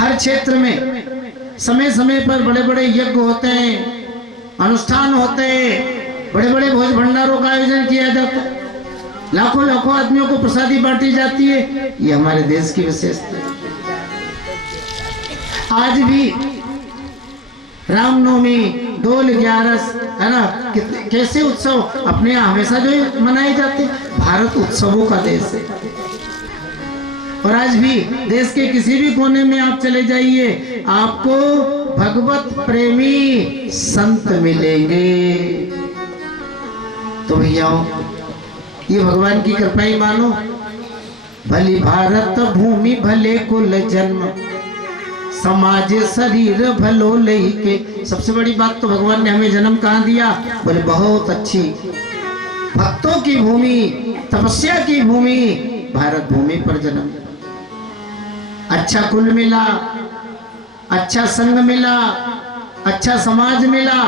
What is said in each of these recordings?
हर क्षेत्र में समय समय पर बड़े बड़े यज्ञ होते हैं, अनुष्ठान होते हैं, बड़े बड़े भोज भंडारों का आयोजन किया जाता है, लाखों लाखों आदमियों को प्रसादी बांटी जाती है। ये हमारे देश की विशेषता है। आज भी रामनवमी, डोल 11 है ना, कैसे उत्सव अपने यहाँ हमेशा जो मनाए जाते हैं। भारत उत्सवों का देश है और आज भी देश के किसी भी कोने में आप चले जाइए, आपको भगवत प्रेमी संत मिलेंगे। तो भैया ये भगवान की कृपा ही मानो। भली भारत भूमि भले कुल जन्म, समाज शरीर भलो लेके। सबसे बड़ी बात तो भगवान ने हमें जन्म कहाँ दिया, बोले बहुत अच्छी भक्तों की भूमि, तपस्या की भूमि भारत भूमि पर जन्म। अच्छा कुल मिला, अच्छा संग मिला, अच्छा समाज मिला,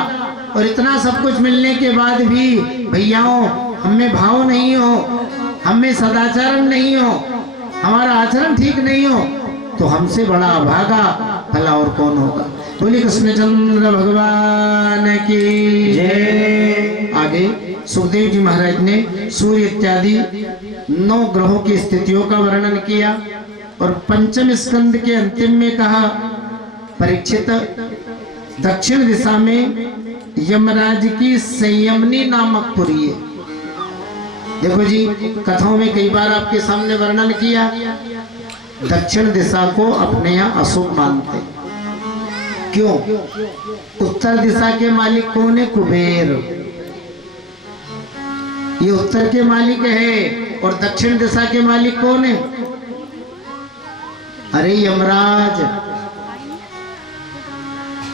और इतना सब कुछ मिलने के बाद भी भैयाओं हम में भाव नहीं हो, हम में सदाचरण नहीं हो, हमारा आचरण ठीक नहीं हो, तो हमसे बड़ा अभागा भला और कौन होगा। बोलिए कृष्णचंद्र भगवान की जय। आगे सुखदेव जी महाराज ने सूर्य इत्यादि 9 ग्रहों की स्थितियों का वर्णन किया और पंचम स्कंद के अंतिम में कहा, परीक्षित दक्षिण दिशा में यमराज की संयमनी नामक पुरी है। देखो जी, कथाओं में कई बार आपके सामने वर्णन किया, दक्षिण दिशा को अपने यहाँ अशुभ मानते। क्यों? उत्तर दिशा के मालिक कौन है? कुबेर। ये उत्तर के मालिक है और दक्षिण दिशा के मालिक कौन है? अरे यमराज।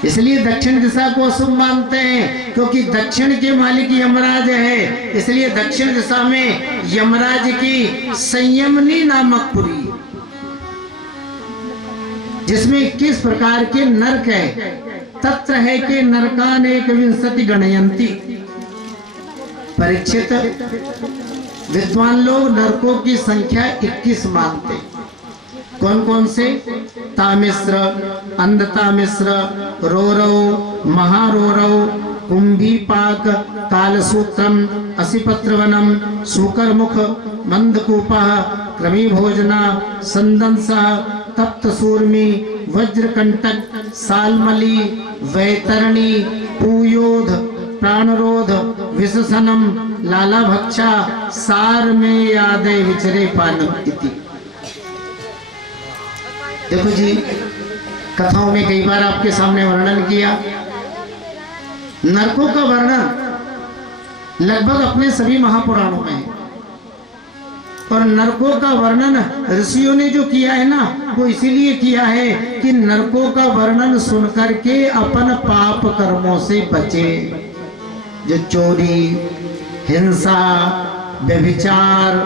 इसलिए दक्षिण दिशा को अशुभ मानते हैं, क्योंकि दक्षिण के मालिक यमराज है। इसलिए दक्षिण दिशा में यमराज की संयमनी नामक पुरी, जिसमें 21 प्रकार के नरक है। तत्र है कि नरकान 21 गणयंती। परीक्षित, विद्वान लोग नरकों की संख्या 21 मानते। कौन कौन से? तामिश्र, अंधतामिश्र, रोरव, महारोरव, कुंभीपाक, कालसूत्रम, असिपत्रवनम, सूकरमुख, मंदकूपः, क्रमीभोजना, संदंसः, तप्तसूर्मी, वज्रकंटक, सालमली, वैतरणी, पूयोध, प्राणरोध, विशसनम, लालाभक्षा, सार में आदे विचरे पानम इति। देखो जी, कथाओं में कई बार आपके सामने वर्णन किया। नरकों का वर्णन लगभग अपने सभी महापुराणों में है, और नरकों का वर्णन ऋषियों ने जो किया है ना, वो इसीलिए किया है कि नरकों का वर्णन सुनकर के अपन पाप कर्मों से बचे। जो चोरी, हिंसा, व्यभिचार,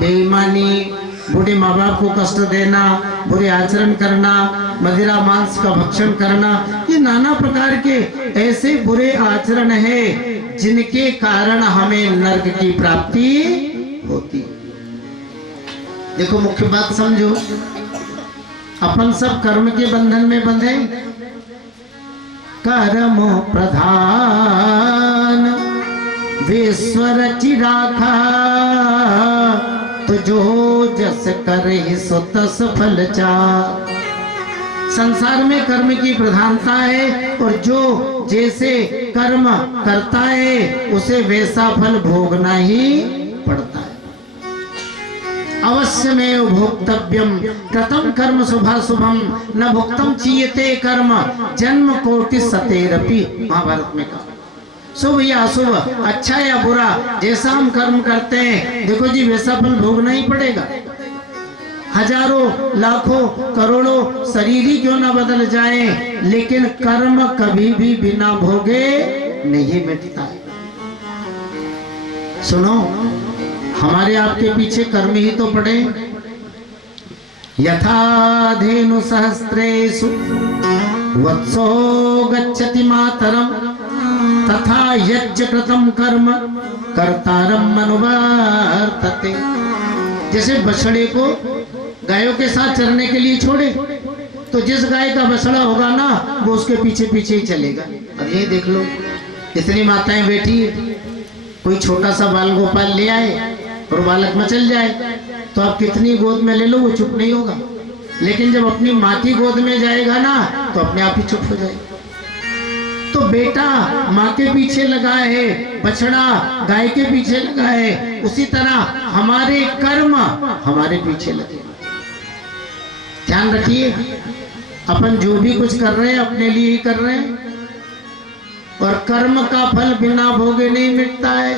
बेईमानी, बूढ़े माँ बाप को कष्ट देना, बुरे आचरण करना, मदिरा मांस का भक्षण करना, ये नाना प्रकार के ऐसे बुरे आचरण है जिनके कारण हमें नरक की प्राप्ति होती। देखो मुख्य बात समझो, अपन सब कर्म के बंधन में बंधे। कर्म प्रधान विश्व रचि राखा, तो जो जस करे सो तस फल चार। संसार में कर्म की प्रधानता है और जो जैसे कर्म करता है उसे वैसा फल भोगना ही पड़ता है। अवश्य में भोक्तव्यम कृतम कर्म शुभाशुभम न भोक्तम चीयते कर्म जन्म कोटि सतेरपि। महाभारत में कहा, शुभ या अशुभ, अच्छा या बुरा, जैसा हम कर्म करते हैं देखो जी वैसा फल भोगना ही पड़ेगा। हजारों लाखों करोड़ों शरीर ही क्यों ना बदल जाए, लेकिन कर्म कभी भी बिना भोगे नहीं मिटता है। सुनो, हमारे आपके पीछे कर्म ही तो पड़े। यथा धेनु सहस्रेषु वत्सो गच्छति मातरम, तथा यज्ञ कृतम कर्म कर्तारम अनुवर्तते। जैसे बछड़े को गायों के साथ चरने के लिए छोड़े तो जिस गाय का बछड़ा होगा ना वो उसके पीछे पीछे ही चलेगा। अब ये देख लो, इतनी माताएं बैठी है, कोई छोटा सा बाल गोपाल ले आए और बालक मचल जाए तो आप कितनी गोद में ले लो वो चुप नहीं होगा, लेकिन जब अपनी माँ की गोद में जाएगा ना तो अपने आप ही चुप हो जाएगा। तो बेटा माँ के पीछे लगा है, बछड़ा गाय के पीछे लगा है, उसी तरह हमारे कर्म हमारे पीछे लगे। ध्यान रखिए, अपन जो भी कुछ कर रहे हैं अपने लिए ही कर रहे हैं, और कर्म का फल बिना भोगे नहीं मिटता है।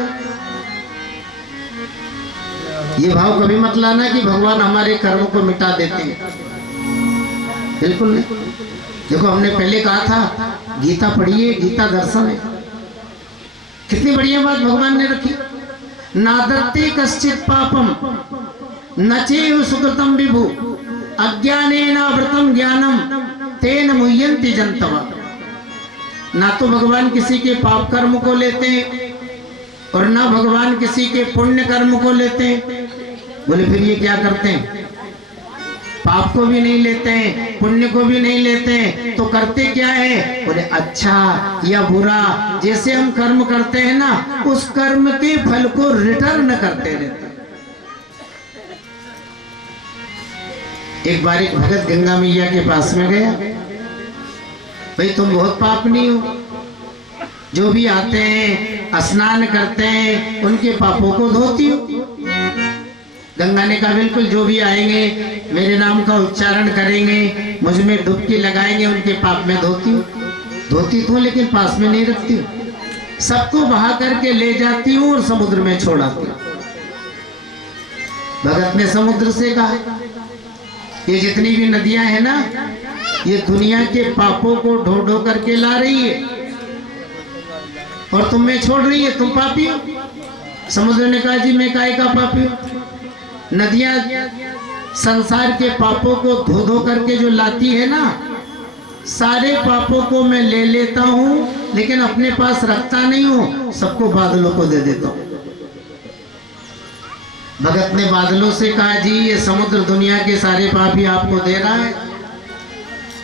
ये भाव कभी मत लाना कि भगवान हमारे कर्म को मिटा देते हैं, बिल्कुल नहीं। देखो हमने पहले कहा था गीता पढ़िए, गीता दर्शन है, कितनी बढ़िया बात भगवान ने रखी। नादत्ते कश्चित पापम नचेव सुकृतम विभु अज्ञानेनावृतम ज्ञानम तेन मुह्यन्ति जन्तवः। ना तो भगवान किसी के पाप कर्म को लेते हैं और ना भगवान किसी के पुण्य कर्म को लेते हैं। बोले फिर ये क्या करते हैं? पाप को भी नहीं लेते हैं, पुण्य को भी नहीं लेते हैं, तो करते क्या है? बोले अच्छा या बुरा जैसे हम कर्म करते हैं ना, उस कर्म के फल को रिटर्न करते रहते हैं। एक बार एक भगत गंगा मैया के पास में गया, भाई तुम बहुत पापनी हो, जो भी आते हैं स्नान करते हैं उनके पापों को धोती हो। गंगा ने कहा बिल्कुल, जो भी आएंगे मेरे नाम का उच्चारण करेंगे, मुझ में डुबकी लगाएंगे, उनके पाप में धोती हूँ। धोती तो लेकिन पास में नहीं रखती हूँ, सबको बहा करके ले जाती हूँ और समुद्र में छोड़ आती हूँ। भगत ने समुद्र से कहा ये जितनी भी नदियां हैं ना, ये दुनिया के पापों को ढो ढो करके ला रही है और तुम में छोड़ रही है, तुम पापी हो। समुद्र ने कहा जी मैं काहे का पापी हूँ? नदियां संसार के पापों को धो धो करके जो लाती है ना, सारे पापों को मैं ले लेता हूँ लेकिन अपने पास रखता नहीं हूँ, सबको बादलों को दे देता हूँ। भगत ने बादलों से कहा जी ये समुद्र दुनिया के सारे पाप ही आपको दे रहा है,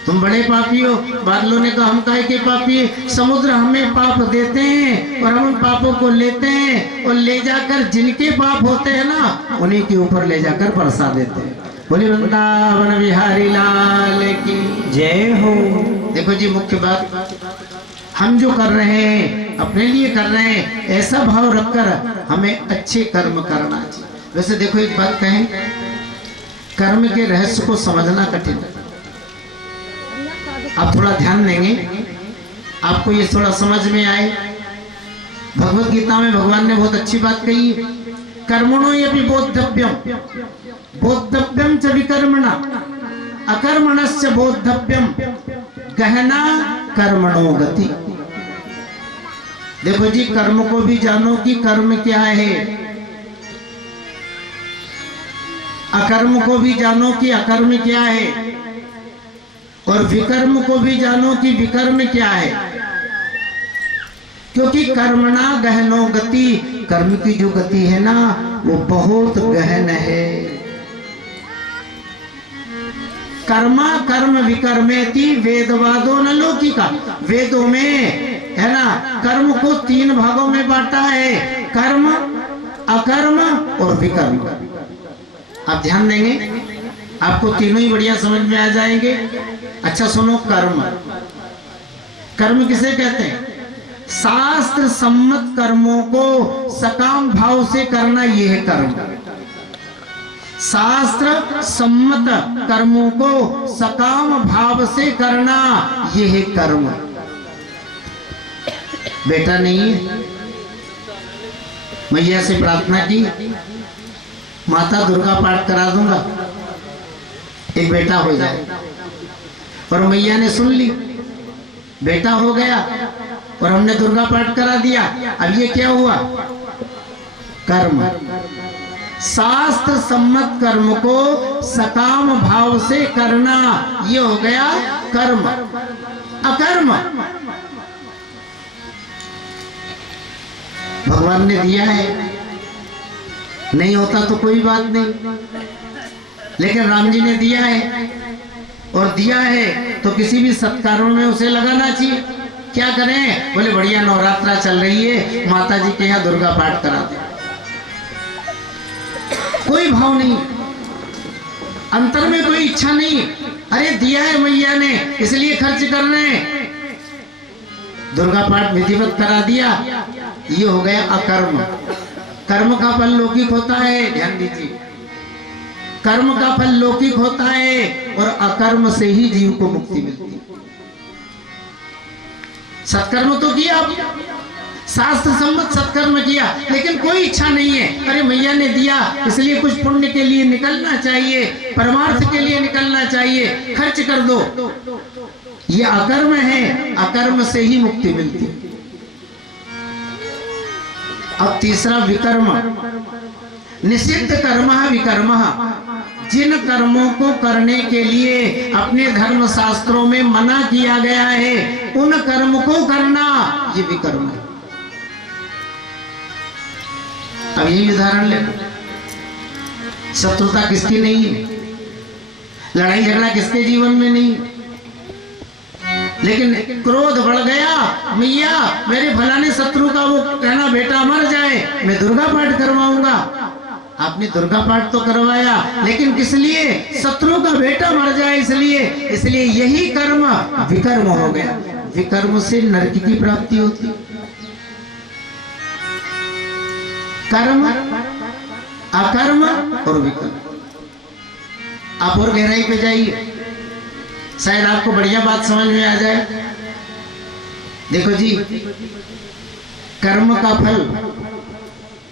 तुम बड़े पापी हो। बादलों ने कहा हम काहे के पापी है? समुद्र हमें पाप देते हैं और हम उन पापों को लेते हैं और ले जाकर जिनके पाप होते हैं ना उन्हीं के ऊपर ले जाकर बरसा देते हैं। बोले वृंदावन बिहारी लाल की जय हो। देखो जी मुख्य बात, हम जो कर रहे हैं अपने लिए कर रहे हैं, ऐसा भाव रखकर हमें अच्छे कर्म करना चाहिए। वैसे देखो एक बात कहें, कर्म के रहस्य को समझना कठिन है। आप थोड़ा ध्यान देंगे आपको ये थोड़ा समझ में आए। भगवत गीता में भगवान ने बहुत अच्छी बात कही है, कर्मणो यपि बोद्धव्यम बोद्धव्यम च विकर्मणा अकर्मणश्च बोद्धव्यम गहना कर्मणो गति। देखो जी कर्म को भी जानो कि कर्म क्या है, अकर्म को भी जानो कि अकर्म क्या है, और विकर्म को भी जानो कि विकर्म क्या है। क्योंकि कर्मणा गहनो गति, कर्म की जो गति है ना वो बहुत गहन है। कर्मा कर्म विकर्मेति वेदवादो न लौकिका। वेदों में है ना कर्म को 3 भागों में बांटा है, कर्म, अकर्म और विकर्म। आप ध्यान देंगे आपको तीनों ही बढ़िया समझ में आ जाएंगे। अच्छा सुनो, कर्म, कर्म किसे कहते हैं? शास्त्र सम्मत कर्मों को सकाम भाव से करना, ये है कर्म। शास्त्र सम्मत कर्मों को सकाम भाव से करना, ये है कर्म। बेटा नहीं है, मैया से प्रार्थना की माता दुर्गा पाठ करा दूंगा, एक बेटा हो जाए, और मैया ने सुन ली, बेटा हो गया और हमने दुर्गा पाठ करा दिया। अब ये क्या हुआ? कर्म। शास्त्र सम्मत कर्म को सकाम भाव से करना, ये हो गया कर्म। अकर्म भगवान ने दिया है, नहीं होता तो कोई बात नहीं, लेकिन राम जी ने दिया है, और दिया है तो किसी भी सत्कारों में उसे लगाना चाहिए। क्या करें? बोले बढ़िया नवरात्रा चल रही है, माता जी के यहाँ दुर्गा पाठ करा दे। कोई भाव नहीं, अंतर में कोई इच्छा नहीं। अरे दिया है मैया ने इसलिए खर्च कर रहे हैं, दुर्गा पाठ विधिवत करा दिया, ये हो गया अकर्म। कर्म का फल लौकिक होता है, ध्यान दीजिए, कर्म का फल लौकिक होता है और अकर्म से ही जीव को मुक्ति मिलती है। सत्कर्म तो किया, शास्त्र सम्मत सत्कर्म किया, लेकिन कोई इच्छा नहीं है। अरे मैया ने दिया इसलिए कुछ पुण्य के लिए निकलना चाहिए, परमार्थ के लिए निकलना चाहिए, खर्च कर दो, ये अकर्म है। अकर्म से ही मुक्ति मिलती है। अब तीसरा विकर्म, निषिद्ध कर्म विकर्म, जिन कर्मों को करने के लिए अपने धर्म शास्त्रों में मना किया गया है उन कर्म को करना, ये विकर्म है। अब यही उदाहरण ले, शत्रुता किसकी नहीं है, लड़ाई झगड़ा किसके जीवन में नहीं, लेकिन क्रोध बढ़ गया, मैया मेरे फलाने शत्रु का वो कहना बेटा मर जाए, मैं दुर्गा पाठ करवाऊंगा। आपने दुर्गा पाठ तो करवाया, लेकिन किस लिए? शत्रु का बेटा मर जाए इसलिए यही कर्म विकर्म हो गया। विकर्म से नरक की प्राप्ति होती। कर्म, अकर्म और विकर्म। आप और गहराई पे जाइए, शायद आपको बढ़िया बात समझ में आ जाए। देखो जी, कर्म का फल,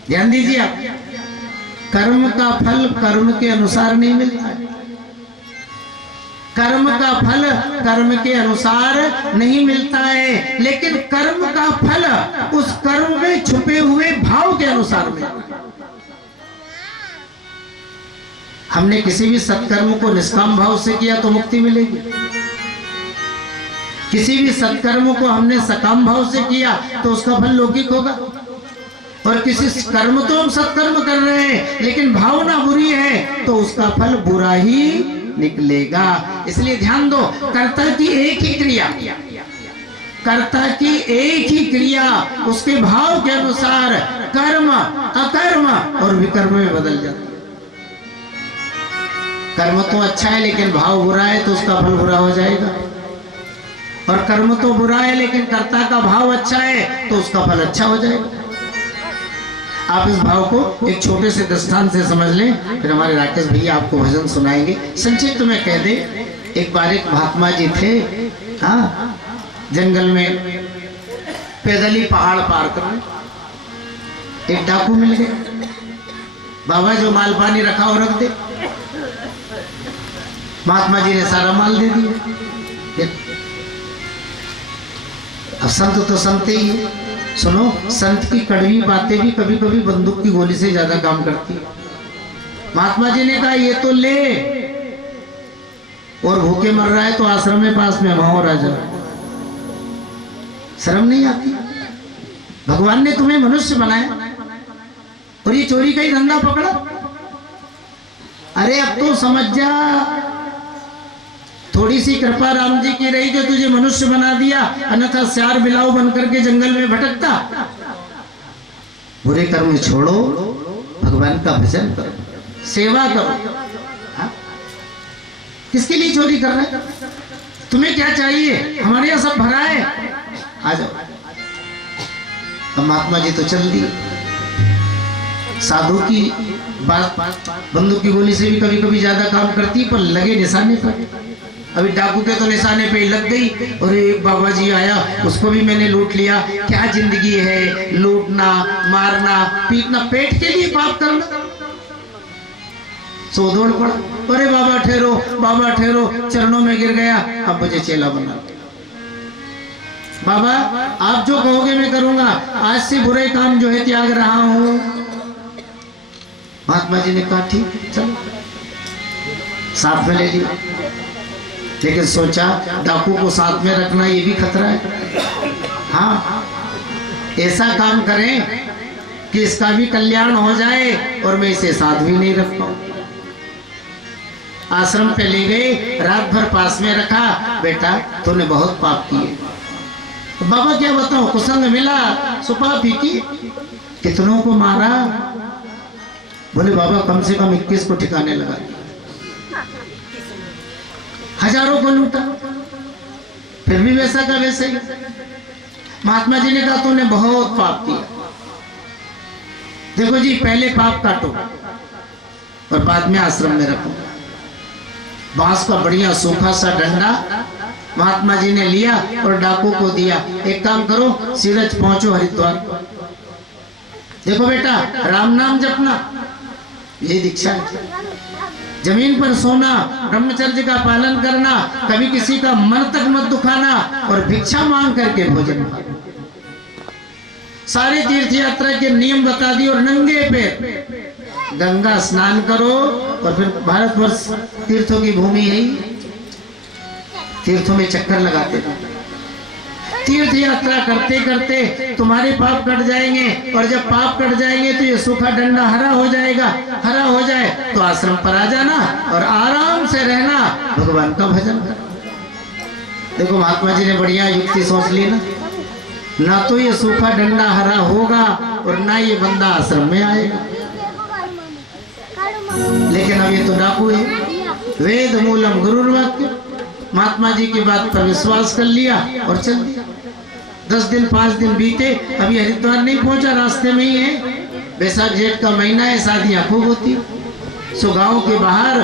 ध्यान दीजिए आप, कर्म का फल कर्म के अनुसार नहीं मिलता। कर्म का फल कर्म के अनुसार नहीं मिलता है, लेकिन कर्म का फल उस कर्म में छुपे हुए भाव के अनुसार मिलता है। हमने किसी भी सत्कर्म को निष्काम भाव से किया तो मुक्ति मिलेगी, किसी भी सत्कर्म को हमने सकाम भाव से किया तो उसका फल लौकिक होगा। और किसी कर्म तो हम सत्कर्म कर रहे हैं लेकिन भावना बुरी है तो उसका फल बुरा ही निकलेगा। इसलिए ध्यान दो, कर्ता की एक ही क्रिया, कर्ता की एक ही क्रिया उसके भाव के अनुसार कर्म, अकर्म और विकर्म में बदल जाता है। कर्म तो अच्छा है लेकिन भाव बुरा है तो उसका फल बुरा हो जाएगा, और कर्म तो बुरा है लेकिन कर्ता का भाव अच्छा है तो उसका फल अच्छा हो जाएगा। आप इस भाव को एक छोटे से दृष्टांत से समझ लें, फिर हमारे राकेश भैया आपको भजन सुनाएंगे। संक्षिप्त में कह दे, एक बार एक महात्मा जी थे, हाँ, जंगल में पैदल ही पहाड़ पार कर रहे, एक डाकू मिल गए। बाबा जो माल पानी रखा हो रख दे। महात्मा जी ने सारा माल दे दिया। अब संत तो संत ही है। सुनो, संत की कड़वी बातें भी कभी कभी बंदूक की गोली से ज्यादा काम करती है। महात्मा जी ने कहा ये तो ले, और भूखे मर रहा है तो आश्रम में पास में वहां राजा। शर्म नहीं आती? भगवान ने तुम्हें मनुष्य बनाया और ये चोरी का ही धंधा पकड़ा। अरे अब तो समझ जा, थोड़ी सी कृपा राम जी की रही जो तुझे मनुष्य बना दिया, अन्यथा श्यार बिलाव बन करके जंगल में भटकता। बुरे कर्म छोड़ो, भगवान का भजन करो, सेवा करो। हाँ? किसके लिए चोरी कर रहे हैं? तुम्हें क्या चाहिए? हमारे यहाँ सब भरा है, आ जाओ। अब महात्मा जी तो चल दिए। साधु की बात बंदूक की गोली से भी कभी कभी ज्यादा काम करती, पर लगे निशाने पर। अभी डाकू के तो निशाने पे ही लग गई, और एक बाबा जी आया, उसको भी मैंने लूट लिया। क्या जिंदगी है, लूटना, मारना, पीटना, पेट के लिए पाप करना। सो दौड़ पड़ा, अरे बाबा ठहरो, बाबा ठहरो, चरणों में गिर गया। अब मुझे चेला बना। बाबा आप जो कहोगे मैं करूंगा, आज से बुरे काम जो है त्याग रहा हूं। महात्मा जी ने कहा ठीक, चलो, साथ में ले लिया। लेकिन सोचा डाकू को साथ में रखना ये भी खतरा है। हाँ, ऐसा काम करें कि इसका भी कल्याण हो जाए और मैं इसे साथ भी नहीं रख पाऊं। आश्रम पे ले गए, रात भर पास में रखा। बेटा तूने बहुत पाप किए। बाबा क्या बताऊं, कुसंग मिला सो पाप ही की। कितनों को मारा? बोले बाबा कम से कम 21 को ठिकाने लगा, हजारों को लूटा, फिर भी वैसा का वैसे ही। महात्मा जी ने कहा तूने बहुत पाप किया। देखो जी, पहले पाप काटो और बाद में आश्रम में रखो। बांस का बढ़िया सूखा सा डंडा महात्मा जी ने लिया और डाकू को दिया, एक काम करो सीरज पहुंचो हरिद्वार। देखो बेटा, राम नाम जपना ये दीक्षा है। जमीन पर सोना, ब्रह्मचर्य का पालन करना, कभी किसी का मन तक मत दुखाना और भिक्षा मांग करके भोजन खाना। सारे तीर्थ यात्रा के नियम बता दिए और नंगे पैर गंगा स्नान करो। और फिर भारतवर्ष तीर्थों की भूमि है, तीर्थों में चक्कर लगाते रहो। तीर्थ यात्रा करते करते तुम्हारे पाप कट जाएंगे और जब पाप कट जाएंगे तो ये सूखा डंडा हरा हो जाएगा। हरा हो जाए तो आश्रम पर आ जाना और आराम से रहना, भगवान का भजन करना। देखो महात्मा जी ने बढ़िया युक्ति सोच ली ना तो ये सूखा डंडा हरा होगा और ना ये बंदा आश्रम में आएगा। लेकिन अब ये तो डाकू है। वेद मूलम गुरुर्वाक्य, महात्मा जी की बात पर विश्वास कर लिया और चल दिया। 10 दिन 5 दिन बीते, अभी हरिद्वार नहीं पहुंचा, रास्ते में ही है। बैसाख जेठ का महीना है, शादियां खूब होती। सो गांव के बाहर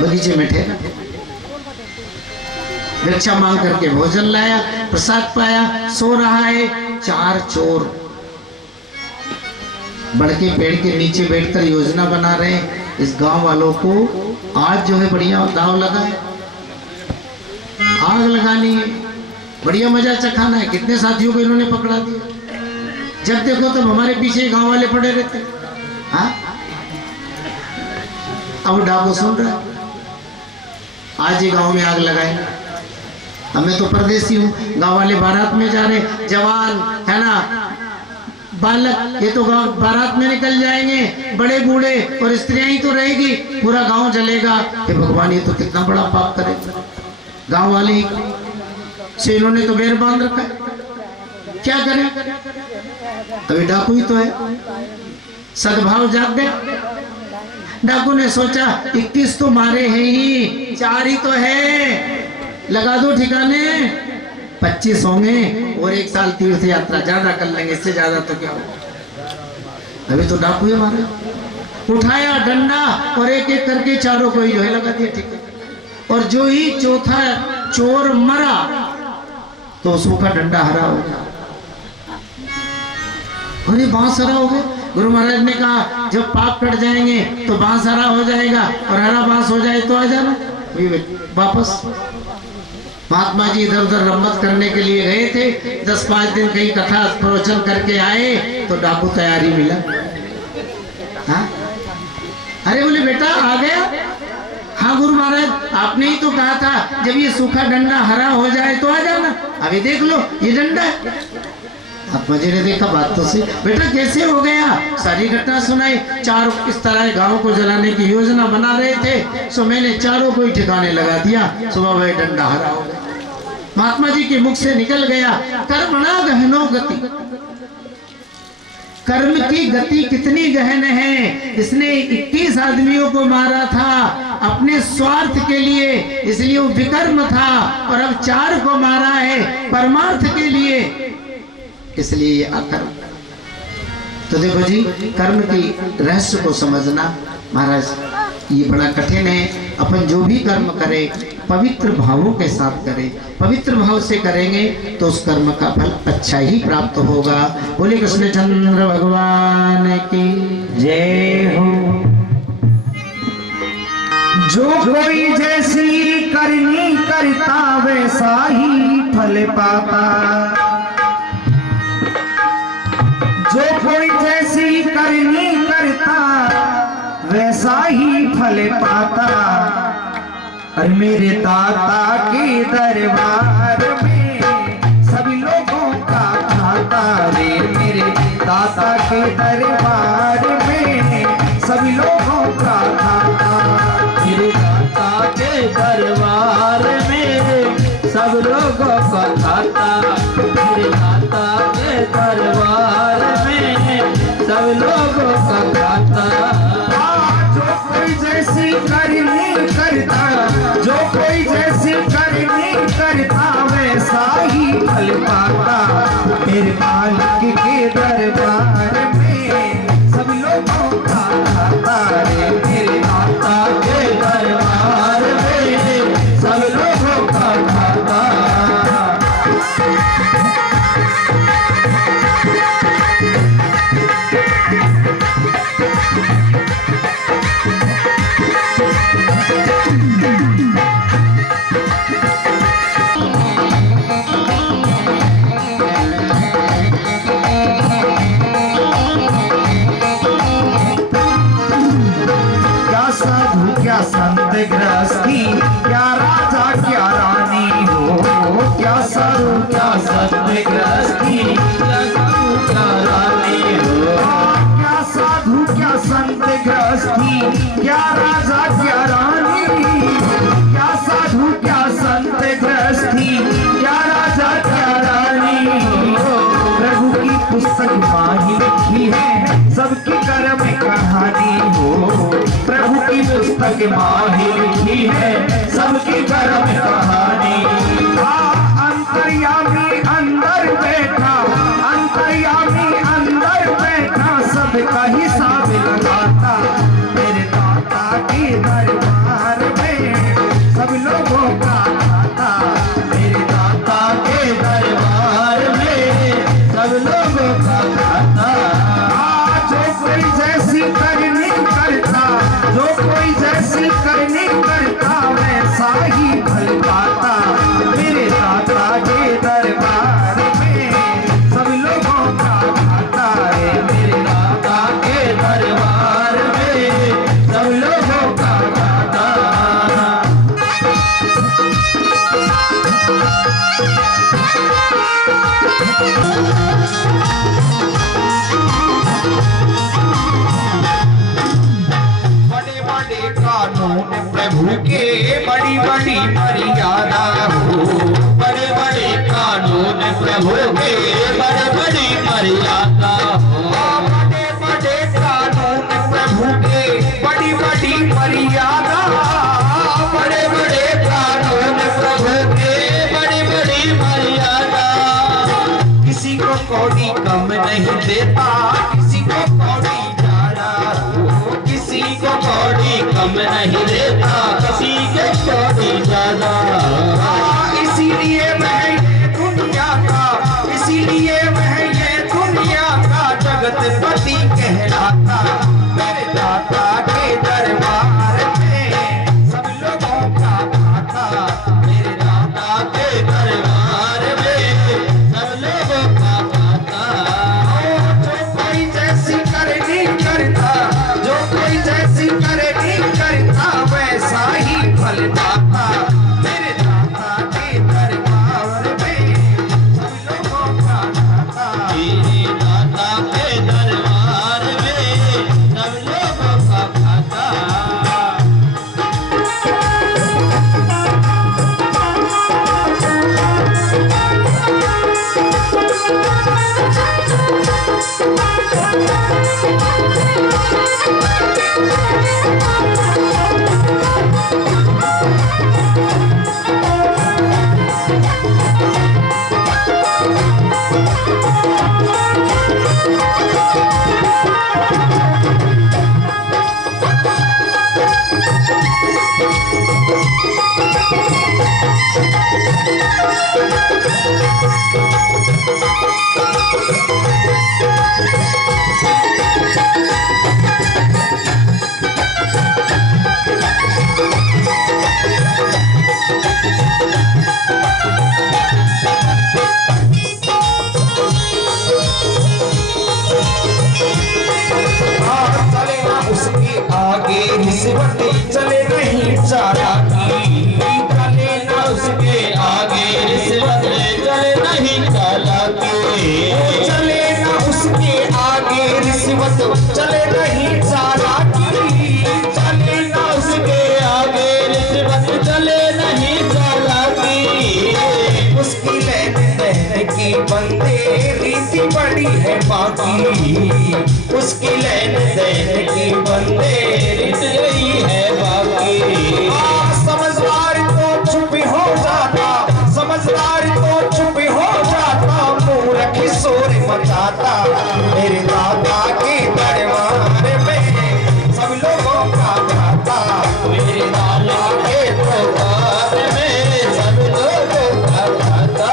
बगीचे में ठहरा, भिक्षा मांग करके भोजन लाया, प्रसाद पाया, सो रहा है। 4 चोर बड़के पेड़ के नीचे बैठकर योजना बना रहे हैं, इस गांव वालों को आज जो है बढ़िया दाव लगा है, आग लगानी है, बढ़िया मजा चखाना है। कितने साथियों को इन्होंने पकड़ा दिया। जब देखो तब हमारे पीछे गांव वाले पड़े रहते। हाँ, अब डाकू सुन रहा है, आज ही गांव में आग लगाएंगे। अब मैं तो परदेसी हूँ, गांव वाले बारात में जा रहे, जवान है ना, बालक, ये तो गांव बारात में निकल जाएंगे, बड़े बूढ़े और स्त्रियां ही तो रहेगी, पूरा गांव जलेगा। हे भगवान, ये तो कितना बड़ा पाप करेगा। गांव वाले ही से इन्होंने तो बेर बांध रखा है, क्या करें। अभी डाकू ही तो है, सद्भाव जाग गए। डाकू ने सोचा 21 तो मारे हैं ही, 4 ही तो है, लगा दो ठिकाने, 25 होंगे और 1 साल तीर्थ यात्रा ज्यादा कर लेंगे, इससे ज्यादा तो क्या होगा। अभी तो डाकू ही मारे, उठाया डंडा और एक एक करके चारों को ही जो है लगा दिया, ठीक है। और जो ही चौथा चोर मरा तो सूखा डंडा हरा हो गया और ये बांस हरा हो गया। गुरु महाराज ने कहा जब पाप कट जाएंगे तो बांस हरा हो जाएगा और हरा बांस हो जाए तो आ जाना वापस। महात्मा जी इधर उधर रम्मत करने के लिए गए थे, 10-5 दिन कहीं कथा प्रवचन करके आए तो डाकू तैयारी मिला। हाँ? अरे बोले बेटा आ गया? हाँ गुरु महाराज, आपने ही तो कहा था जब ये सूखा डंडा हरा हो जाए तो आ जाना। अभी देख लो ये डंडा है। महात्मा जी ने देखा बात तो सही, बेटा कैसे हो गया? सारी घटना सुनाई। 4 इस तरह गांव को जलाने की योजना बना रहे थे, सो मैंने चारों को ही ठिकाने लगा दिया। सुबह वह डंडा हरा हो गया। महात्मा जी के मुख से निकल गया, कर्मणा गहनो गति। कर्म की गति कितनी गहन है। इसने 21 आदमियों को मारा था अपने स्वार्थ के लिए, इसलिए वो विकर्म था, और अब 4 को मारा है परमार्थ के लिए, इसलिए ये अकर्म। तो देखो जी, कर्म की रहस्य को समझना महाराज ये बड़ा कठिन है। अपन जो भी कर्म करें पवित्र भावों के साथ करें, पवित्र भाव से करेंगे तो उस कर्म का फल अच्छा ही प्राप्त होगा। बोले कृष्णचंद्र भगवान की जय हो। जो कोई जैसी करनी करता वैसा ही फल पाता, जो कोई जैसी करनी करता वैसा ही फल पाता। और मेरे दाता के दरबार में सभी लोगों का खाता रे, मेरे दाता के दरबार में सभी लोगों का खाता। सब लोगों का खाता। मेरे दाता के दरबार में सब लोगों का खाता। जो कोई जैसी करनी करता, जो कोई जैसी करनी करता वैसा ही फल पाता। मेरे मालिक के दरबार में सब लोगों का खाता है। मेरे दाता के दरबार में सब लोगों का खाता। क्या संत गृहस्थी, क्या राजा क्या रानी हो। क्या साधु क्या संत गृहस्थी, क्या साधु क्या रानी हो। क्या साधु क्या संत गृहस्थी, क्या राजा क्या रानी। क्या साधु क्या संत गृहस्थी, क्या राजा क्या रानी हो। प्रभु की पुस्तक माही लिखी है सबकी कर्म कहानी हो। प्रभु की पुस्तक माही लिखी है सबकी कर्म कहानी। अंतर्यामी अंदर बैठा, अंतर्यामी अंदर बैठा सबका हिसाब लगाता। मेरे दाता के दरबार में सब लोगों का खाता। मेरे दाता के दरबार में सब लोगों का खाता। जो कोई जैसी करनी करता, जो कोई जैसी करनी करता वैसा ही फल पाता। मेरे दाता के दरबार में सब लोगों का खाता है। मेरे दाता के दरबार में सब लोगों का खाता। प्रभु के बड़ी बड़ी मर्यादा हो। बड़े बड़े कानून प्रभु के बड़े बड़ी मर्यादा हो। बड़े बड़े कानून प्रभु के बड़ी बड़ी मर्यादा। बड़े बड़े कानून प्रभु के बड़ी बड़ी मर्यादा। किसी को कौड़ी कम नहीं देता, किसी को कौड़ी ज्यादा हो। किसी को कौड़ी कम नहीं देता, किसी को कौड़ी ज्यादा। इसीलिए वह ये दुनिया का, इसीलिए वह ये दुनिया का जगतपति कहलाता। मेरे दाता के दरबार में सब लोगों का खाता। मेरे दाता के दरबार में सब लोगों का खाता। जो कोई जैसी करनी करता, जो कोई जैसी करनी करता वैसा ही फल पाता। मेरे दाता के दरबार में सब लोगों का खाता। मेरे दाता के दरबार की बंदे रीति बड़ी है बाकी, उसकी लैन दैन की बंदे रीत गई है बाकी। समझदार तो चुप हो जाता, समझदार तो चुप हो जाता, मूर्ख शोर मचाता मेरे दादा के दरबार में सब लोगों का घाटा, मेरे दादा के दरबार में सब लोगों का घाटा।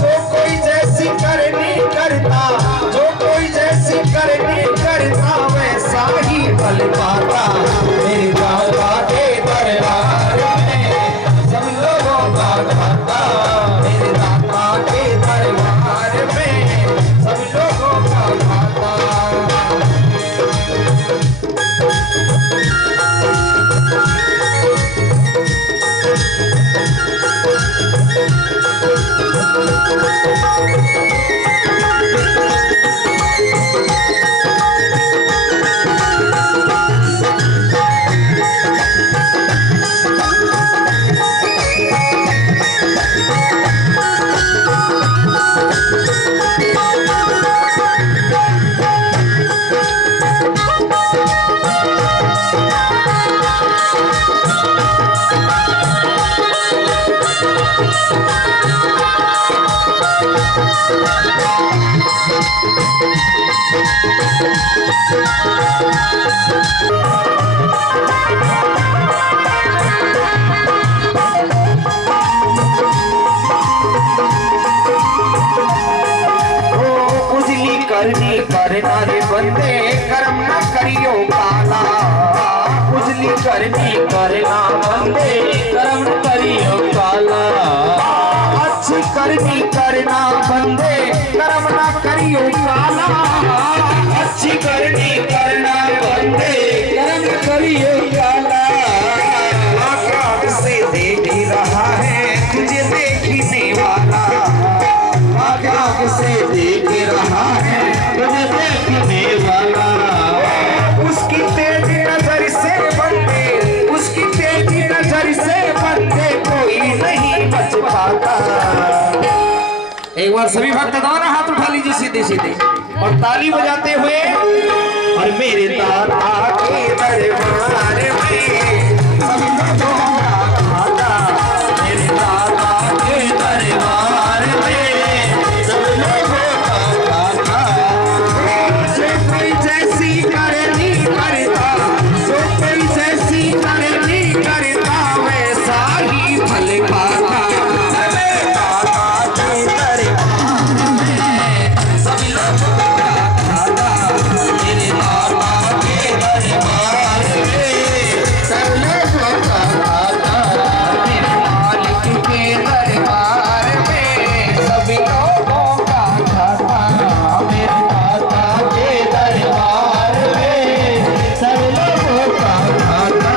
जो कोई जैसी करनी करता, जो कोई जैसी करनी करता, वैसा ही फल पाता मेरे दादा के दरबार में सब लोगों का घाटा, मेरे दादा के दरबार में सब लोगों का घाटा। करनी करना रे बंदे कर्म न करियो काला, उजली करनी करना बंदे कर्म न करियो काला। अच्छी करनी करना बंदे कर्म न करियो काला, अच्छी करनी करना बंदे कर्म न करियो काला। आँख से देख रहा है तुझे देखने वाला, आँख से देख रहा है तुझे देखने वाला। उसकी तेज नजर से बंदे, उसकी तेज नजर से बंदे कोई नहीं बच पाता। एक बार सभी भक्त दोनों हाथ उठा लीजिए सीधे सीधे और ताली बजाते हुए, और मेरे दादा के दरबार में सभी लोगों का घाटा, मेरे दादा के दरबार में सब लोगों का घाटा। जो कोई जैसी करनी करता, जो कोई जैसी करनी करता, वैसा ही फल पाता मेरे दादा के दरबार में सभी लोगों का घाटा, मेरे दादा के दरबार में सब लोगों का घाटा, मेरे मालिक के दरबार में सभी लोगों का घाटा, मेरे दादा के दरबार में सब लोगों का घाटा।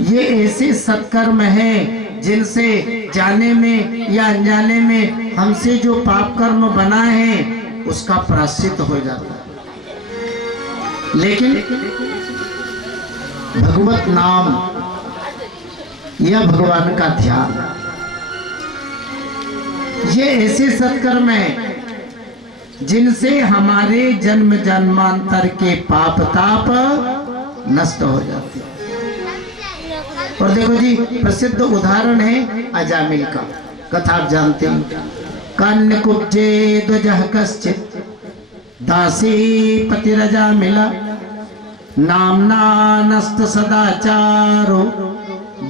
ये ऐसे सत्कर्म हैं जिनसे जाने में या अनजाने में हमसे जो पाप कर्म बना है उसका प्रायश्चित हो जाता है। लेकिन भगवत नाम या भगवान का ध्यान, ये ऐसे सत्कर्म हैं जिनसे हमारे जन्म जन्मांतर के पाप ताप नष्ट हो जाते हैं। और देखो जी, प्रसिद्ध उदाहरण है अजामिल का, कथा आप जानते हैं। कान्य कुब्जे ध्वजः कश्चित् दासी पतिरजा मिला नामना नस्त सदाचारो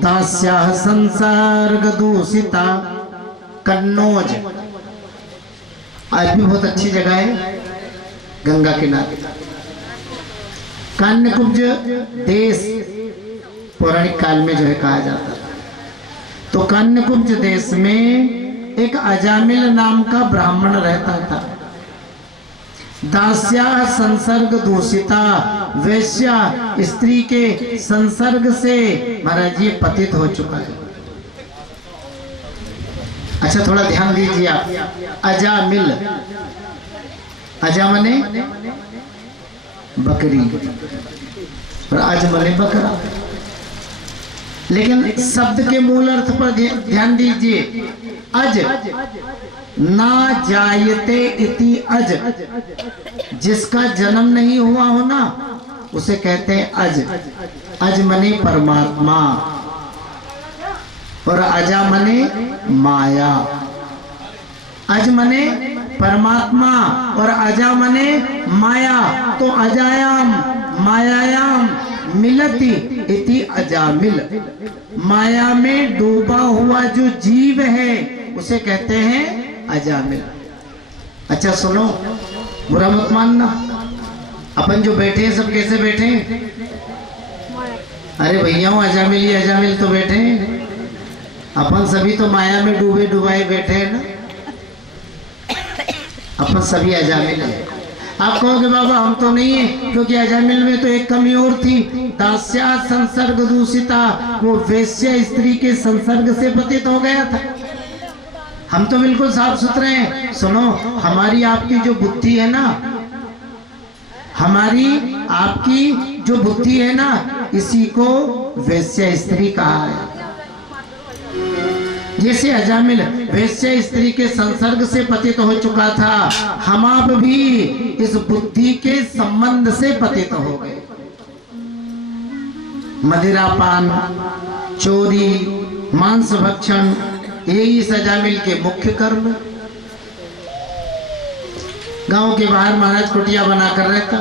दास्या संसर्ग दूषिता कन्नौज। आज भी बहुत अच्छी जगह है गंगा किनारे। कान्यकुब्ज देश पौराणिक काल में जो है कहा जाता था। तो कान्यकुब्ज देश में एक अजामिल नाम का ब्राह्मण रहता था। दास्या संसर्ग दूषिता, वैश्या स्त्री के संसर्ग से महाराज ये पतित हो चुका है। अच्छा थोड़ा ध्यान दीजिए आप। अजामिल, अजा मने बकरी और अज मने बकरा। लेकिन शब्द के मूल अर्थ पर ध्यान दीजिए। अज ना जायते इति अज, जिसका जन्म नहीं हुआ हो ना उसे कहते हैं अज। अज मने परमात्मा और अजा मने माया। अज मने परमात्मा और अजा मने माया। तो अजायाम मायायाम मिलती इति अजामिल। माया में डूबा हुआ जो जीव है उसे कहते हैं अजामिल। अच्छा सुनो, बुरा मत मानना। अपन जो बैठे हैं सब कैसे बैठे हैं? अरे भैया अजामिल ही अजामिल तो बैठे हैं। अपन सभी तो माया में डूबे डुबाए बैठे हैं ना। अपन सभी अजामिल हैं। आप कहोगे बाबा हम तो नहीं है, क्योंकि अजामिल में तो एक कमी और थी। दास्या संसर्ग दूषिता, वो वैश्य स्त्री के संसर्ग से पतित हो गया था। हम तो बिल्कुल साफ सुथरे हैं। सुनो, हमारी आपकी जो बुद्धि है ना, हमारी आपकी जो बुद्धि है ना, इसी को वैश्य स्त्री कहा है। जैसे अजामिल वैश्य स्त्री के संसर्ग से पतित हो चुका था, हम आप भी इस बुद्धि के संबंध से पतित हो गए। मदिरापान, चोरी, मांस भक्षण, यही इस अजामिल के मुख्य कर्म। गांव के बाहर महाराज कुटिया बनाकर रहता।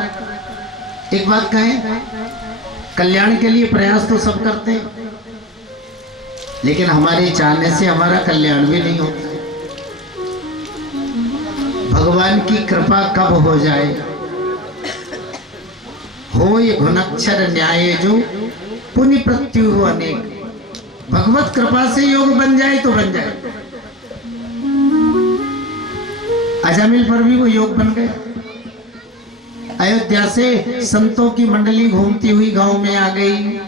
एक बात कहें, कल्याण के लिए प्रयास तो सब करते हैं, लेकिन हमारे चाहने से हमारा कल्याण भी नहीं होता। भगवान की कृपा कब हो जाए, हो ये घुनक्षर न्याय जो पुण्य प्रत्यु अनेक। भगवत कृपा से योग बन जाए तो बन जाए। अजामिल पर भी वो योग बन गया। अयोध्या से संतों की मंडली घूमती हुई गांव में आ गई।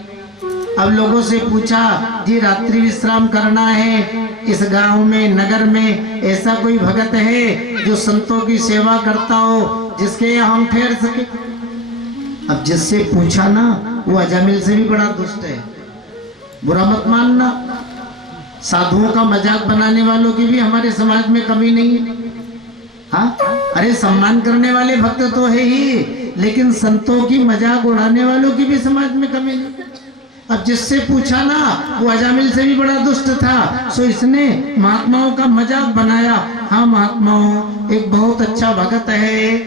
अब लोगों से पूछा, जी रात्रि विश्राम करना है, इस गांव में नगर में ऐसा कोई भगत है जो संतों की सेवा करता हो, जिसके यहाँ हम ठहर सके? अब जिससे पूछा ना, वो अजामिल से भी बड़ा दुष्ट है। बुरा मत मानना। साधुओं का मजाक बनाने वालों की भी हमारे समाज में कमी नहीं है। हाँ, अरे सम्मान करने वाले भक्त तो है ही, लेकिन संतों की मजाक उड़ाने वालों की भी समाज में कमी नहीं। अब जिससे पूछा ना, वो अजामिल से भी बड़ा दुष्ट था, सो इसने महात्माओं का मजाक बनाया। हाँ महात्माओं, एक बहुत अच्छा भगत है,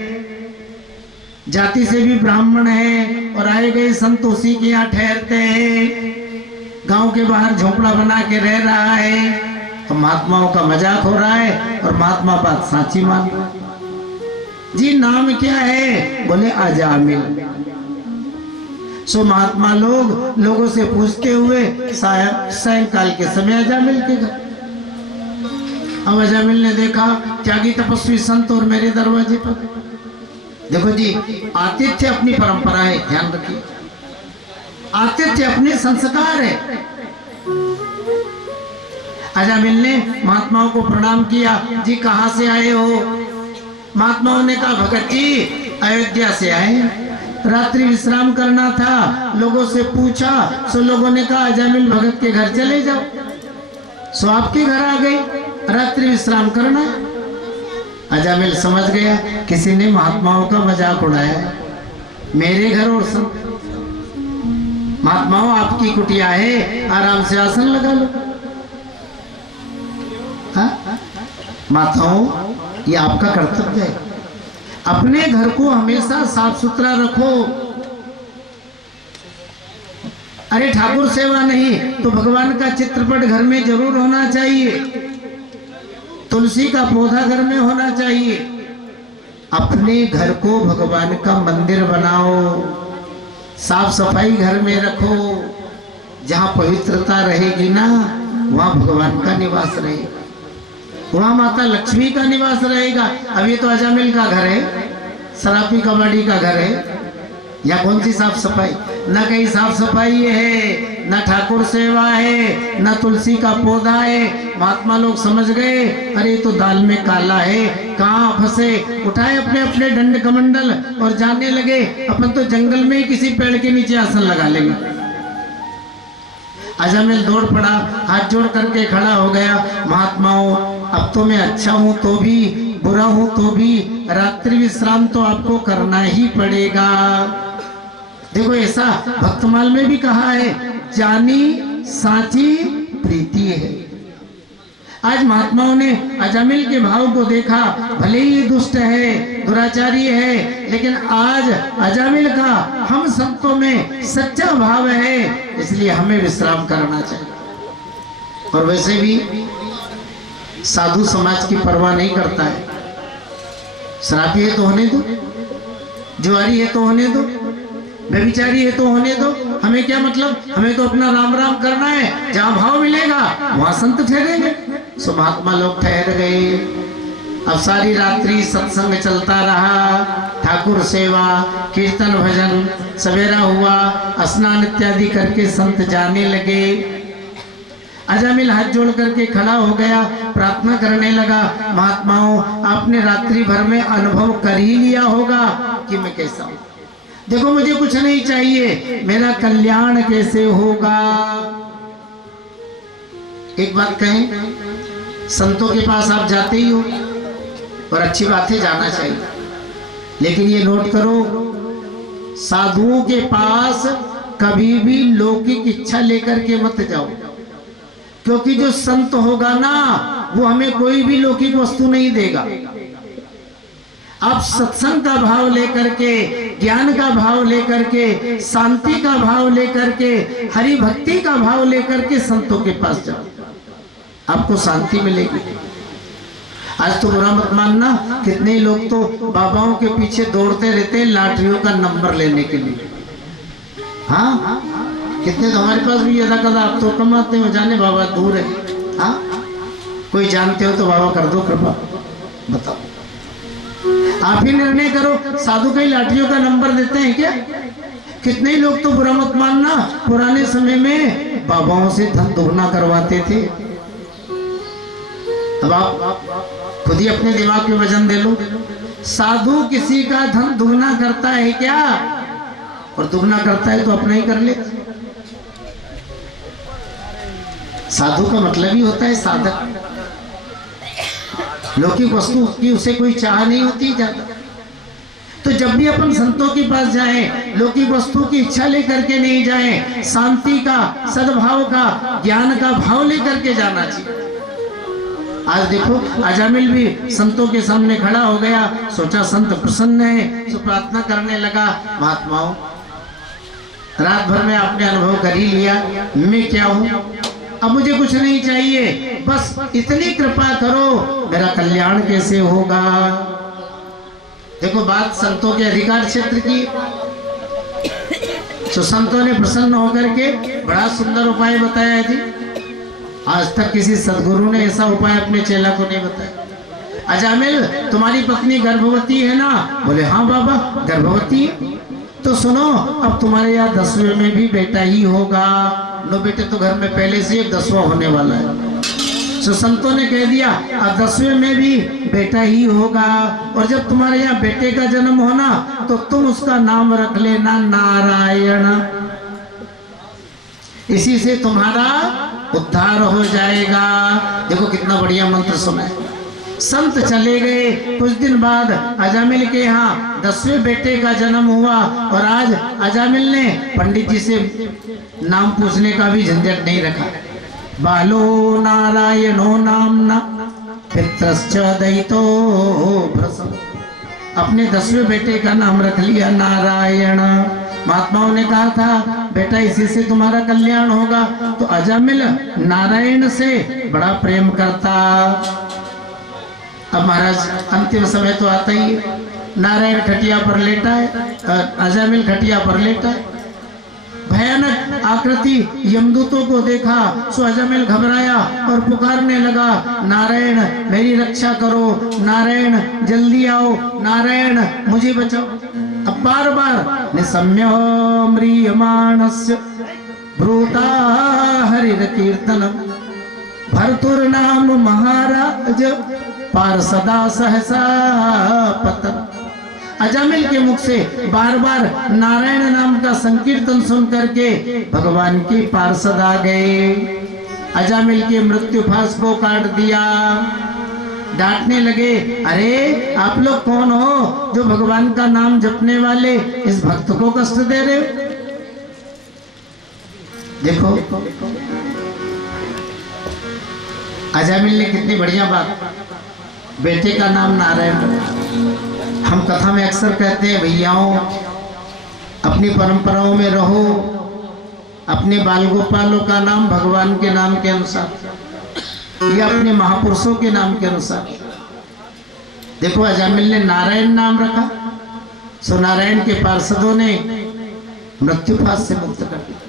जाति से भी ब्राह्मण है, और आए गए संत उसी के यहाँ ठहरते हैं, गांव के बाहर झोपड़ा बना के रह रहा है। तो महात्माओं का मजाक हो रहा है और महात्मा बात साची मान रहा। जी नाम क्या है? बोले अजामिल। सो महात्मा लोगों से पूछते हुए सायंकाल के समय अजामिल के घर। अब अजामिल ने देखा त्यागी तपस्वी संत और मेरे दरवाजे पर। देखो जी, आतिथ्य अपनी परंपरा है, ध्यान रखिए। आतिथ्य अपने संस्कार है। अजामिल ने महात्माओं को प्रणाम किया। जी कहाँ से आए हो? महात्माओं ने कहा, भगत जी अयोध्या से आए, रात्रि विश्राम करना था, लोगों से पूछा, सो लोगों ने कहा अजामिल भगत के घर चले जाओ, सो आपके घर आ गए, रात्रि विश्राम करना। अजामिल समझ गया किसी ने महात्माओं का मजाक उड़ाया। मेरे घर और संत, महात्माओं आपकी कुटिया है, आराम से आसन लगा लो। हाँ? माताओं, ये आपका कर्तव्य है। अपने घर को हमेशा साफ सुथरा रखो। अरे ठाकुर सेवा नहीं तो भगवान का चित्रपट घर में जरूर होना चाहिए, तुलसी का पौधा घर में होना चाहिए। अपने घर को भगवान का मंदिर बनाओ, साफ सफाई घर में रखो। जहाँ पवित्रता रहेगी ना वहाँ भगवान का निवास रहेगा, वहाँ माता लक्ष्मी का निवास रहेगा। अब ये तो अजामिल का घर है, शराबी कबाड़ी का घर है, या कौन सी साफ सफाई? न कहीं साफ सफाई है, न ठाकुर सेवा है, न तुलसी का पौधा है। महात्मा लोग समझ गए अरे तो दाल में काला है, कहाँ फंसे। उठाए अपने अपने दंड कमंडल और जाने लगे अपन तो जंगल में ही किसी पेड़ के नीचे आसन लगा लेंगे। अजामिल दौड़ पड़ा, हाथ जोड़ करके खड़ा हो गया, महात्माओं अब तो मैं अच्छा हूँ तो भी, बुरा हूँ तो भी, रात्रि विश्राम तो आपको करना ही पड़ेगा। देखो ऐसा भक्तमाल में भी कहा है, जानी साची प्रीति है। आज महात्माओं ने अजामिल के भाव को देखा, भले ही दुष्ट है, दुराचारी है, लेकिन आज अजामिल का हम संतों में सच्चा भाव है, इसलिए हमें विश्राम करना चाहिए। और वैसे भी साधु समाज की परवाह नहीं करता है। शराबी है तो होने दो, जुआरी है तो होने दो, व्यभिचारी है तो होने दो, हमें क्या मतलब? हमें तो अपना राम राम करना है, जहाँ भाव मिलेगा वहां संत ठहरेंगे। सो महात्मा लोग ठहर गए। अब सारी रात्रि सत्संग चलता रहा, ठाकुर सेवा, कीर्तन भजन। सवेरा हुआ, स्नान इत्यादि करके संत जाने लगे। अजामिल हाथ जोड़ करके खड़ा हो गया, प्रार्थना करने लगा, महात्माओं आपने रात्रि भर में अनुभव कर ही लिया होगा कि मैं कैसा हूं। देखो मुझे कुछ नहीं चाहिए, मेरा कल्याण कैसे होगा। एक बात कहें, संतों के पास आप जाते ही हो और अच्छी बात है, जाना चाहिए, लेकिन ये नोट करो, साधुओं के पास कभी भी लौकिक इच्छा लेकर के मत जाओ, क्योंकि जो संत होगा ना वो हमें कोई भी लौकिक वस्तु नहीं देगा। आप सत्संग का भाव लेकर के, ज्ञान का भाव लेकर के, शांति का भाव लेकर के, हरि भक्ति का भाव लेकर के संतों के पास जाओ, आपको शांति मिलेगी। आज तो बुरा मत मानना, कितने लोग तो बाबाओं के पीछे दौड़ते रहते हैं लाटरियों का नंबर लेने के लिए। हाँ, कितने तो हमारे पास भी यदा कदा आप तो कमाते हो, जाने बाबा दूर है। हाँ, कोई जानते हो तो बाबा कर दो कृपा, बताओ। आप ही निर्णय करो, साधु कई लाठियों का नंबर देते हैं क्या? कितने लोग तो बुरा मत मानना, पुराने समय में बाबाओं से धन दुगना करवाते थे। अब आप खुद ही अपने दिमाग में वजन दे लो, साधु किसी का धन दुगना करता है क्या? और दुगना करता है तो अपना ही कर ले। साधु का मतलब ही होता है साधक। लौकिक वस्तु की उसे कोई चाह नहीं होती ज्यादा। तो जब भी अपन संतों के पास जाएं, लौकिक वस्तु की इच्छा लेकर के नहीं जाएं, शांति का, सद्भाव का, ज्ञान का भाव लेकर के जाना चाहिए। आज देखो अजामिल भी संतों के सामने खड़ा हो गया, सोचा संत प्रसन्न है, तो प्रार्थना करने लगा, महात्माओं रात भर में आपने अनुभव कर ही लिया, मैं क्या हूँ, अब मुझे कुछ नहीं चाहिए, बस इतनी कृपा करो, मेरा कल्याण कैसे होगा। देखो बात संतों के अधिकार क्षेत्र की। तो संतों ने प्रसन्न होकर के बड़ा सुंदर उपाय बताया जी। आज तक किसी सदगुरु ने ऐसा उपाय अपने चेला को नहीं बताया। अजामिल तुम्हारी पत्नी गर्भवती है ना? बोले हाँ बाबा गर्भवती है। तो सुनो, अब तुम्हारे यहाँ 10वें में भी बेटा ही होगा। नो बेटे तो घर में पहले से 10वां होने वाला है। तो संतों ने कह दिया अब 10वें में भी बेटा ही होगा, और जब तुम्हारे यहाँ बेटे का जन्म होना तो तुम उसका नाम रख लेना नारायण, इसी से तुम्हारा उद्धार हो जाएगा। देखो कितना बढ़िया मंत्र सुना है। संत चले गए। कुछ दिन बाद अजामिल के यहाँ 10वें बेटे का जन्म हुआ, और आज अजामिल ने पंडित जी से नाम पूछने का भी झंझट नहीं रखा। बालो नारायणो नामना पितृश्च दयितो भ्रसं। अपने 10वें बेटे का नाम रख लिया नारायण। महात्माओं ने कहा था बेटा इसी से तुम्हारा कल्याण होगा। तो अजामिल नारायण से बड़ा प्रेम करता। अब महाराज अंतिम समय तो आता ही है। नारायण खटिया पर लेटा है, अजामिल खटिया पर लेटा है। भयानक आकृति यमदूतों को देखा सो अजामिल घबराया और पुकारने लगा, नारायण मेरी रक्षा करो, नारायण जल्दी आओ, नारायण मुझे बचाओ। अब बार बार निसम्य म्रियमाणस्य ब्रूता हरिर कीर्तनम भर्तुर नाम महाराज पार्षदा सहसा पतन। अजामिल के मुख से बार बार नारायण नाम का संकीर्तन सुन करके भगवान के पार्षद आ गए। अजामिल के मृत्यु फांस को काट दिया। डांटने लगे, अरे आप लोग कौन हो जो भगवान का नाम जपने वाले इस भक्त को कष्ट दे रहे हो? देखो अजामिल ने कितनी बढ़िया बात, बेटे का नाम नारायण। हम कथा में अक्सर कहते हैं भैयाओं अपनी परंपराओं में रहो, अपने बाल गोपालों का नाम भगवान के नाम के अनुसार या अपने महापुरुषों के नाम के अनुसार। देखो अजामिल ने नारायण नाम रखा, सो नारायण के पार्षदों ने मृत्यु फांस से मुक्त कर दिया।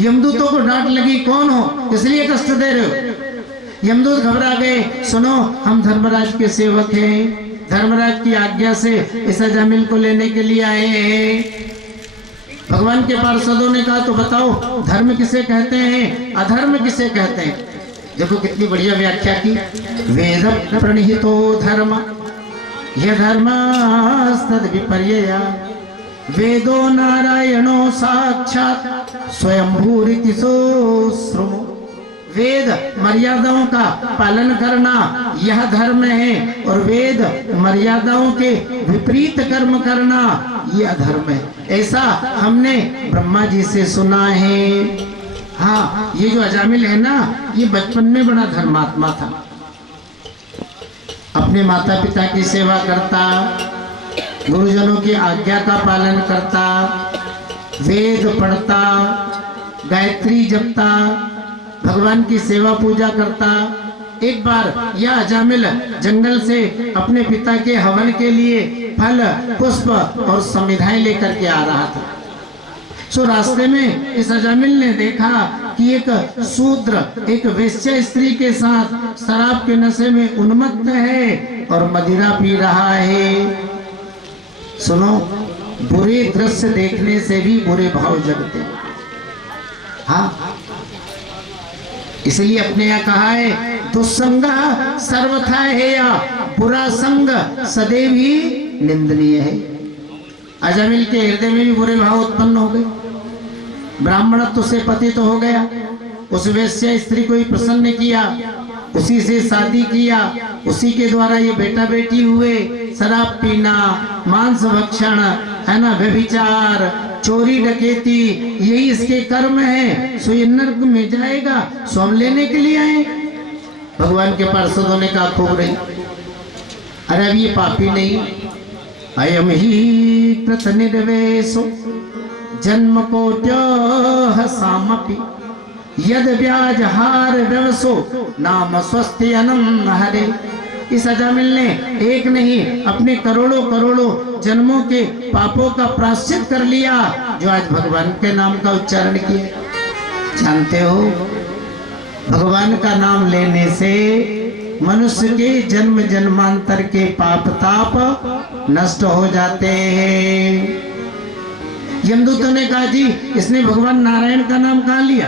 यमदूतों को डांट लगी, कौन हो, इसलिए कष्ट दे रहे हो? यमदूत घबरा गए, सुनो हम धर्मराज के सेवक हैं, धर्मराज की आज्ञा से इस अजामिल को लेने के लिए आए हैं। भगवान के पार्षदों ने कहा तो बताओ धर्म किसे कहते हैं, अधर्म किसे कहते हैं? देखो कितनी बढ़िया व्याख्या की। वेद प्रणिहितो धर्म यह धर्मस्तद विपर्यया वेदो नारायणो साक्षात स्वयंभूरिति सोऽश्रुमो। वेद मर्यादाओं का पालन करना यह धर्म है और वेद मर्यादाओं के विपरीत कर्म करना यह अधर्म है, ऐसा हमने ब्रह्मा जी से सुना है। हाँ, ये जो अजामिल है ना, ये बचपन में बड़ा धर्मात्मा था। अपने माता पिता की सेवा करता, गुरुजनों की आज्ञा का पालन करता, वेद पढ़ता, गायत्री जपता, भगवान की सेवा पूजा करता। एक बार यह अजामिल जंगल से अपने पिता के हवन के लिए फल पुष्प और समिधाएं लेकर के आ रहा था। सो रास्ते में इस अजामिल ने देखा कि एक शूद्र एक वेश्या स्त्री के साथ शराब के नशे में उन्मत्त है और मदिरा पी रहा है। सुनो, बुरे दृश्य देखने से भी बुरे भाव जगते हैं। हाँ, इसलिए अपने यहाँ कहा है दुस्संग सर्वथा है या बुरा संग सदैव ही निंदनीय है। अजामिल के हृदय में भी बुरे भाव उत्पन्न हो गए। ब्राह्मणत्व से पतित हो गया, उस वेश्या स्त्री को ही प्रसन्न किया, उसी से शादी किया, उसी के द्वारा ये बेटा बेटी हुए। शराब पीना, मांस भक्षण है ना, व्यभिचार, चोरी डकैती, यही इसके कर्म है। सो ये नरक में जाएगा, सो हम लेने के लिए आए। भगवान के पार्षदों ने कहा खूब रही, अरे अब ये पापी नहीं, अयम ही कृत निर्वेशो जन्म कोट्यः सामपि यद ब्याज हार व्यवसो नाम स्वस्ति अनम हरे। इस अजामिल ने एक नहीं अपने करोड़ों करोड़ों जन्मों के पापों का प्रायश्चित कर लिया जो आज भगवान के नाम का उच्चारण किया। जानते हो, भगवान का नाम लेने से मनुष्य के जन्म जन्मांतर के पाप ताप नष्ट हो जाते हैं। यमदूतों ने कहा जी इसने भगवान नारायण का नाम कहाँ लिया?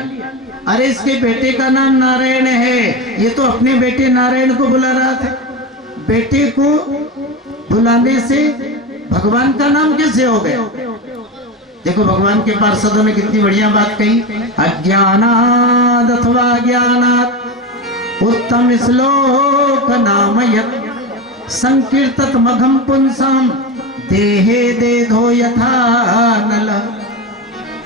अरे इसके बेटे का नाम नारायण है, ये तो अपने बेटे नारायण को बुला रहा था। बेटे को बुलाने से भगवान का नाम कैसे हो गया? देखो भगवान के पार्षदों ने कितनी बढ़िया बात कही। अज्ञानाद अथवा ज्ञानात उत्तम श्लोक नाम यत् संकीर्तत मघम पुंसम देहे देधो यथा नल।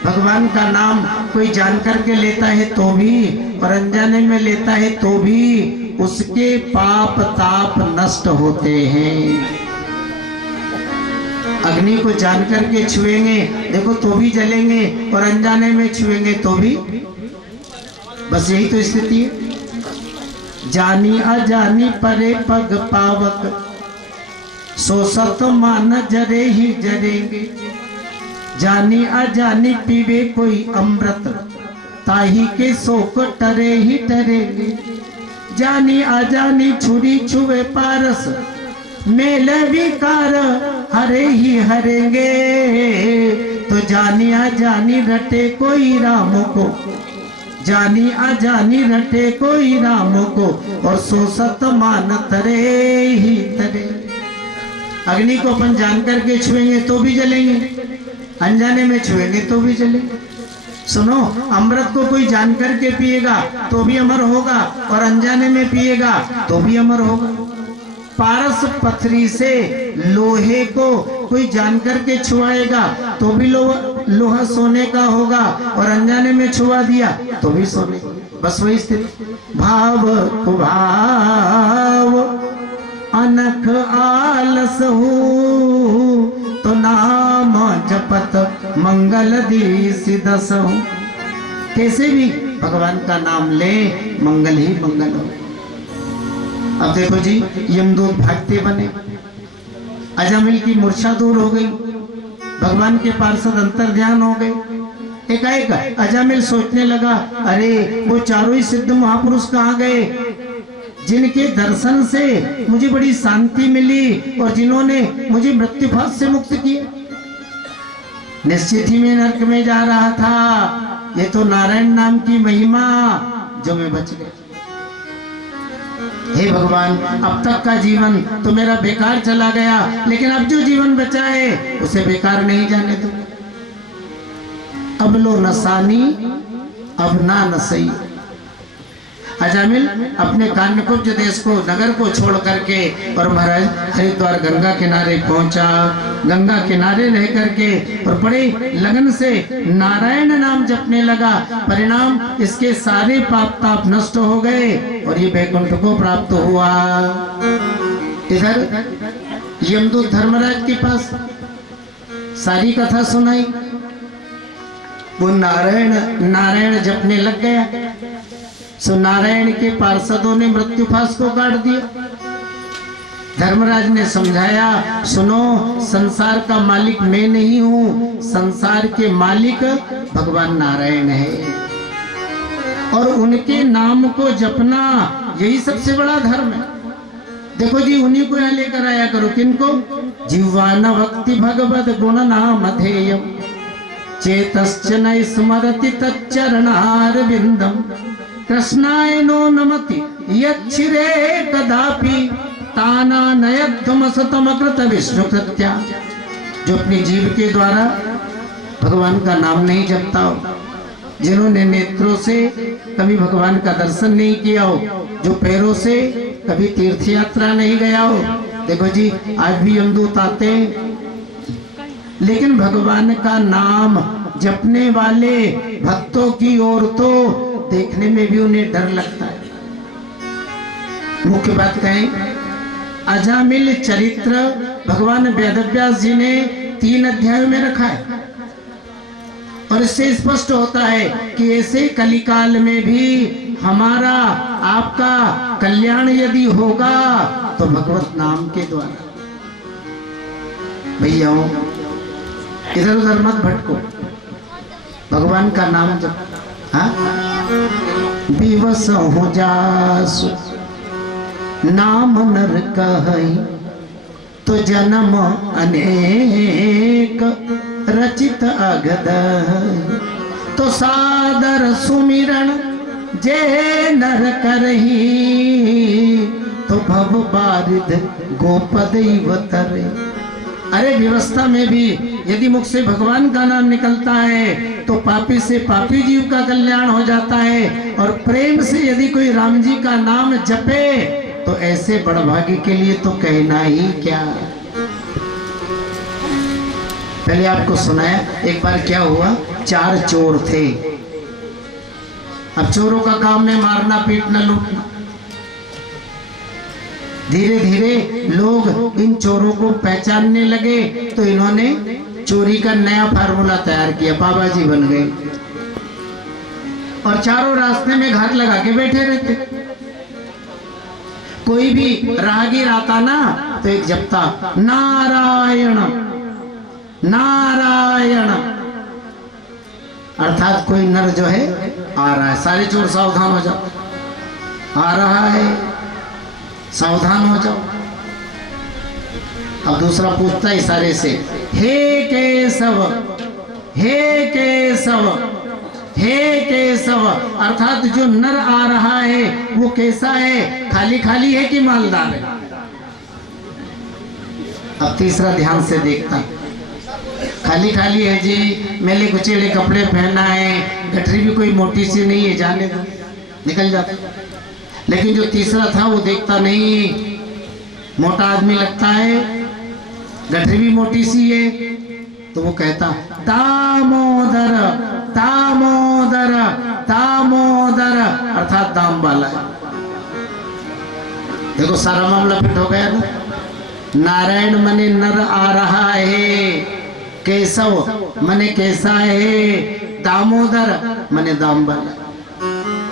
भगवान का नाम कोई जान करके लेता है तो भी और अनजाने में लेता है तो भी उसके पाप ताप नष्ट होते हैं। अग्नि को जान करके छुएंगे देखो तो भी जलेंगे, और अनजाने में छुएंगे तो भी, बस यही तो स्थिति है। जानी अजानी परे पग पावक, सो सत मान जरे ही जरेंगे। जानी अजानी पीवे कोई अमृत, ताही के शोक टरे ही टरेंगे। जानी अजानी छुरी छुए पारस, मेल विकार हरे ही हरेंगे। तो जानी अजानी रटे कोई राम को, जानी अजानी रटे कोई राम को, और सो सत मान तरे ही तरे। अग्नि को अपन जान करके छुएंगे तो भी जलेंगे, अनजाने में छुएंगे तो भी जलेंगे। सुनो, अमृत को कोई जान करके पिएगा तो भी अमर होगा, और अनजाने में पिएगा तो भी अमर होगा। पारस पथरी से लोहे को कोई जान करके छुआएगा तो भी लोहा सोने का होगा, और अनजाने में छुआ दिया तो भी सोने। बस वही स्थिति। भाव को भाव अनख आलस हो, तो नाम जपत मंगल दिस दस हो। कैसे भी भगवान का नाम ले, मंगल ही मंगल हो। अब देखो जी, यमदूत भागते बने, अजामिल की मूर्छा दूर हो गई, भगवान के पार्षद अंतर ध्यान हो गए। एकाएक अजामिल सोचने लगा, अरे वो चारों ही सिद्ध महापुरुष कहाँ गए, जिनके दर्शन से मुझे बड़ी शांति मिली और जिन्होंने मुझे मृत्युफात से मुक्त किया। निश्चित ही मैं नरक में जा रहा था, ये तो नारायण नाम की महिमा जो मैं बच गया। हे भगवान, अब तक का जीवन तो मेरा बेकार चला गया, लेकिन अब जो जीवन बचा है उसे बेकार नहीं जाने दो। अब लो नसानी अब ना नसई। अजामिल अपने कान्यकुब्ज देश को, नगर को छोड़ करके और महाराज हरिद्वार गंगा किनारे पहुंचा। गंगा किनारे रह करके और बड़े लगन से नारायण नाम जपने लगा। परिणाम, इसके सारे पाप ताप नष्ट हो गए और ये वैकुंठ को प्राप्त हुआ। इधर यमदूत धर्मराज के पास सारी कथा सुनाई। वो नारायण नारायण जपने लग गया। सो नारायण के पार्षदों ने मृत्युफास को काट दिया। धर्मराज ने समझाया, सुनो, संसार का मालिक मैं नहीं हूँ, संसार के मालिक भगवान नारायण है, और उनके नाम को जपना यही सबसे बड़ा धर्म है। देखो जी, उन्हीं को यहाँ लेकर आया करो। किनको? जीवान भक्ति भगवत गुण नाम अधेयम, चेतश्च न स्मरति तच्चरणार बिंदम, कृष्णाय नो नमति यच्छिरे कदापि, ताना नयद्धम सतम कृत विष्णु कृत्या। जो अपनी जीव के द्वारा भगवान का नाम नहीं जपता हो, जिन्होंने नेत्रों से कभी भगवान का दर्शन नहीं किया हो, जो पैरों से कभी तीर्थ यात्रा नहीं गया हो। देखो जी, आज भी यमदूत आते हैं, लेकिन भगवान का नाम जपने वाले भक्तों की ओर तो देखने में भी उन्हें डर लगता है। मुख्य बात कहें, अजामिल चरित्र भगवान वेदव्यास जी ने 3 अध्यायों में रखा है, और इससे स्पष्ट होता है कि ऐसे कलिकाल में भी हमारा आपका कल्याण यदि होगा तो भगवत नाम के द्वारा। भैया इधर उधर मत भटको, भगवान का नाम जप। हाँ, विवश हो जासु नाम नर कहई, तो जन्म अनेक रचित अगद, तो सादर सुमिरन जे नर करही, तो भव बारिद गोपदैव तरे। अरे व्यवस्था में भी यदि मुख से भगवान का नाम निकलता है तो पापी से पापी जीव का कल्याण हो जाता है, और प्रेम से यदि कोई राम जी का नाम जपे तो ऐसे बड़भागी के लिए तो कहना ही क्या। पहले आपको सुनाया, एक बार क्या हुआ, 4 चोर थे। अब चोरों का काम है मारना, पीटना, लूटना। धीरे धीरे लोग इन चोरों को पहचानने लगे, तो इन्होंने चोरी का नया फार्मूला तैयार किया, बाबा जी बन गए और चारों रास्ते में घात लगा के बैठे रहते। कोई भी राहगीर आता ना तो एक जपता, नारायण नारायण, अर्थात कोई नर जो है आ रहा है, सारे चोर सावधान हो जाओ, आ रहा है सावधान हो जाओ। अब दूसरा पूछता इशारे से, हे केशव हे केशव हे केशव, अर्थात जो नर आ रहा है वो कैसा है, खाली खाली है कि मालदार है। अब तीसरा ध्यान से देखता, खाली खाली है जी, मेले कुचेले कपड़े पहना है, गठरी भी कोई मोटी सी नहीं है, जाने दो, निकल जाता। लेकिन जो तीसरा था वो देखता नहीं, मोटा आदमी लगता है, गठरी भी मोटी सी है, तो वो कहता दामोदर दामोदर दामोदर, अर्थात दाम वाला है। देखो सारा मामला फिट हो गया ना। नारायण मने नर आ रहा है, केशव मने कैसा है, दामोदर मने दाम वाला।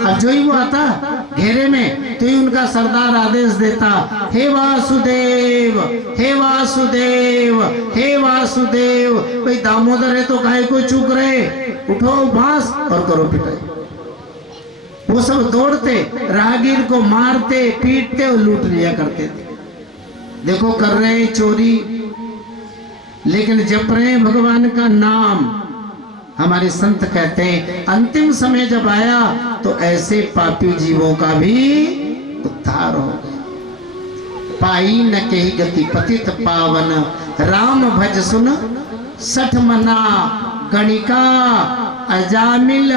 अब जो ही वो आता घेरे में तो ही उनका सरदार आदेश देता, हे वासुदेव हे वासुदेव हे वासुदेव। भाई दामोदर है तो काहे को चूक रहे, उठो बांस और करो पिटाई। वो सब दौड़ते, राहगीर को मारते पीटते और लूट लिया करते थे। देखो कर रहे चोरी, लेकिन जप रहे भगवान का नाम। हमारे संत कहते हैं अंतिम समय जब आया तो ऐसे पापी जीवों का भी उद्धार हो गया। पाई न कही गति पतित पावन, राम भज सुन सठ मना, गणिका अजामिल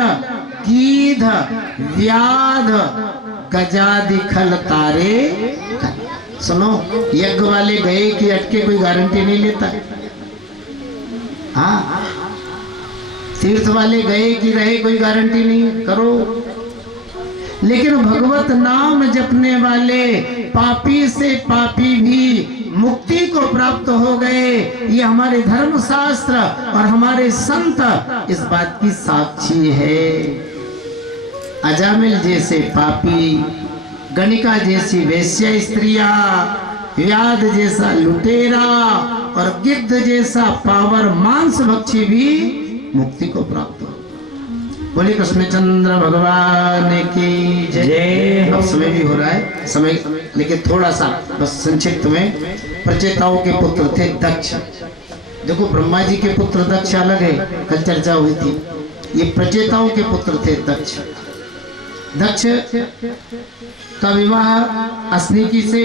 गीध व्याध गजादि खल तारे। सुनो, यज्ञ वाले गए कि अटके कोई गारंटी नहीं लेता। हाँ, तीर्थ वाले गए कि रहे कोई गारंटी नहीं, करो। लेकिन भगवत नाम जपने वाले पापी से पापी भी मुक्ति को प्राप्त हो गए। ये हमारे धर्म शास्त्र और हमारे संत इस बात की साक्षी है। अजामिल जैसे पापी, गणिका जैसी वेश्या स्त्रियां, व्याध जैसा लुटेरा और गिद्ध जैसा पावर मांस भक्षी भी मुक्ति को प्राप्त हो। बोले कृष्णचंद्र भगवान की जय। अब समय भी हो रहा है, समय लेकिन थोड़ा सा बस संक्षिप्त में। प्रचेताओं के पुत्र थे दक्ष। देखो ब्रह्मा जी के पुत्र दक्ष अलग है, कल चर्चा हुई थी। ये प्रचेताओं के पुत्र थे दक्ष। दक्ष का विवाह अस्निकी से,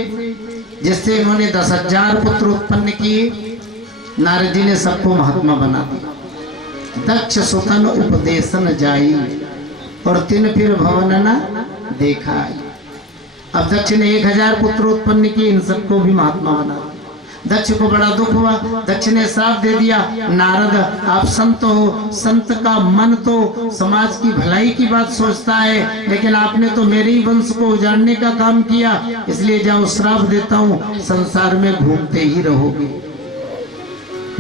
जिससे इन्होंने 10,000 पुत्र उत्पन्न किए। नारद जी ने सबको महात्मा बना दिया। दक्ष सुतन उपदेशन जाई, और तिन फिर भवन न देखा। अब दक्ष ने 1000 पुत्र उत्पन्न किए, इन सबको भी महात्मा बना दिया। दक्ष को बड़ा दुख हुआ। दक्ष ने श्राप दे दिया, नारद आप संत हो, संत का मन तो समाज की भलाई की बात सोचता है, लेकिन आपने तो मेरे ही वंश को उजाड़ने का काम किया, इसलिए जाओ श्राप देता हूँ, संसार में घूमते ही रहोगे।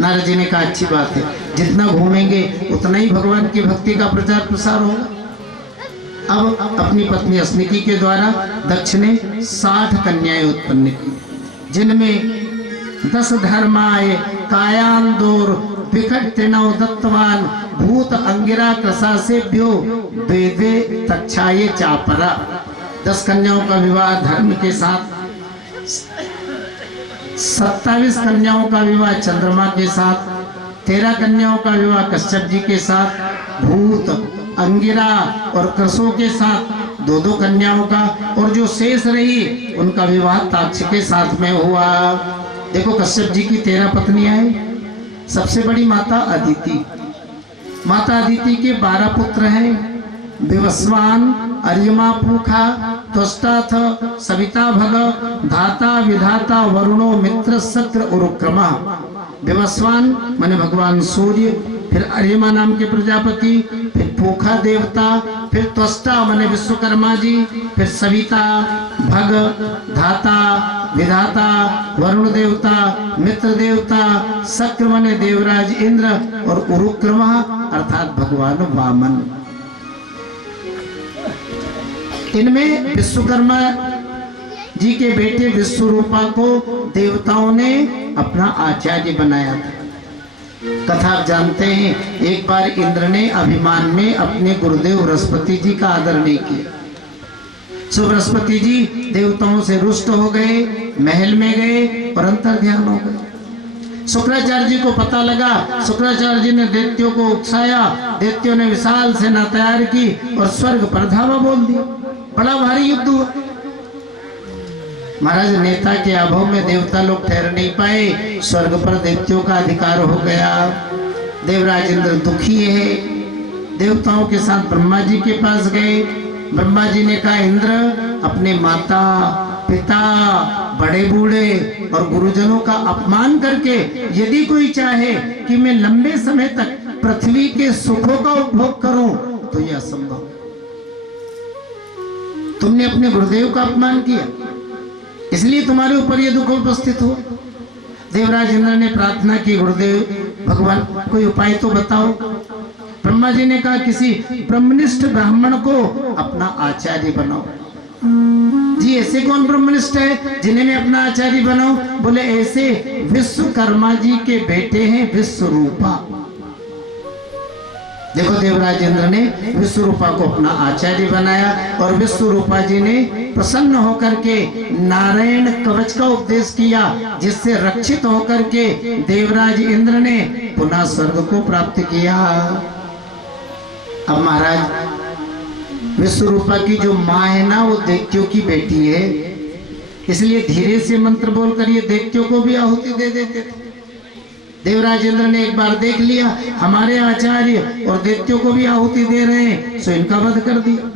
नारद जी ने कहा अच्छी बात है, जितना घूमेंगे उतना ही भगवान की भक्ति का प्रचार प्रसार होगा। अब अपनी पत्नी अस्निकी के द्वारा दक्ष ने 60 कन्याएं उत्पन्न की, जिनमें 10 धर्माय कायांदोर विकट त्रिनव दत्तवान भूत अंगिरा कृशासेभ्यो वेदे तक्षाये चापरा। 10 कन्याओं का विवाह धर्म के साथ, 27 कन्याओं का विवाह चंद्रमा के साथ, 13 कन्याओं का विवाह कश्यप जी के साथ, भूत अंगिरा और कृशों के साथ 2-2 कन्याओं का, और जो शेष रही उनका विवाह ताक्ष के साथ में हुआ। देखो कश्यप जी की 13 पत्नियां हैं। सबसे बड़ी माता अदिति। माता अदिति के 12 पुत्र हैं, विवस्वान, अर्यमा, पूखा, त्वष्टाथ, सविता भग, धाता, विधाता, वरुणो, मित्र, शक्र और उक्रमा। विवस्वान माने भगवान सूर्य, फिर अर्यमा नाम के प्रजापति, फिर पूखा देवता, फिर त्वष्टा माने विश्वकर्मा जी, फिर सविता, भग, धाता, विधाता, वरुण देवता, मित्र देवता, शक्र माने देवराज इंद्र और उरुक्रम अर्थात भगवान वामन। इनमें विश्वकर्मा जी के बेटे विश्वरूपा को देवताओं ने अपना आचार्य बनाया था। कथा आप जानते हैं, एक बार इंद्र ने अभिमान में अपने गुरुदेव बृहस्पति जी का आदर नहीं किया। सो बृहस्पति जी देवताओं से रुष्ट हो गए, महल में गए और अंतर ध्यान हो गए। शुक्राचार्य जी को पता लगा, शुक्राचार्य जी ने दैत्यों को उकसाया, दैत्यों ने विशाल सेना तैयार की और स्वर्ग पर धावा बोल दिया। बड़ा भारी युद्ध हुआ। महाराज नेता के अभाव में देवता लोग ठहर नहीं पाए, स्वर्ग पर दैत्यों का अधिकार हो गया। देवराज इंद्र दुखी है, देवताओं के साथ ब्रह्मा जी के पास गए। ब्रह्मा जी ने कहा, इंद्र अपने माता पिता बड़े बूढ़े और गुरुजनों का अपमान करके यदि कोई चाहे कि मैं लंबे समय तक पृथ्वी के सुखों का उपभोग करूं तो यह असंभव। तुमने अपने गुरुदेव का अपमान किया, इसलिए तुम्हारे ऊपर यह दुख उपस्थित हुआ। देवराज इंद्र ने प्रार्थना की, गुरुदेव भगवान कोई उपाय तो बताओ। ब्रह्मा जी ने कहा, किसी ब्रह्मनिष्ठ ब्राह्मण को अपना आचार्य बनाओ। जी ऐसे कौन ब्रह्मनिष्ठ है जिन्हें मैं अपना आचार्य बनाऊं? बोले ऐसे विश्वकर्मा जी के बेटे हैं विश्वरूपा। देखो देवराज इंद्र ने विश्वरूपा को अपना आचार्य बनाया और विश्वरूपा जी ने प्रसन्न होकर के नारायण कवच का उपदेश किया, जिससे रक्षित होकर के देवराज इंद्र ने पुनः स्वर्ग को प्राप्त किया। अब महाराज विश्वरूपा की जो माँ है ना, वो दैत्यों की बेटी है, इसलिए धीरे से मंत्र बोलकर ये दैत्यों को भी आहुति दे देते थे। देवराज इंद्र ने एक बार देख लिया हमारे आचार्य और दैत्यों को भी आहुति दे रहे हैं, सो इनका वध कर दिया।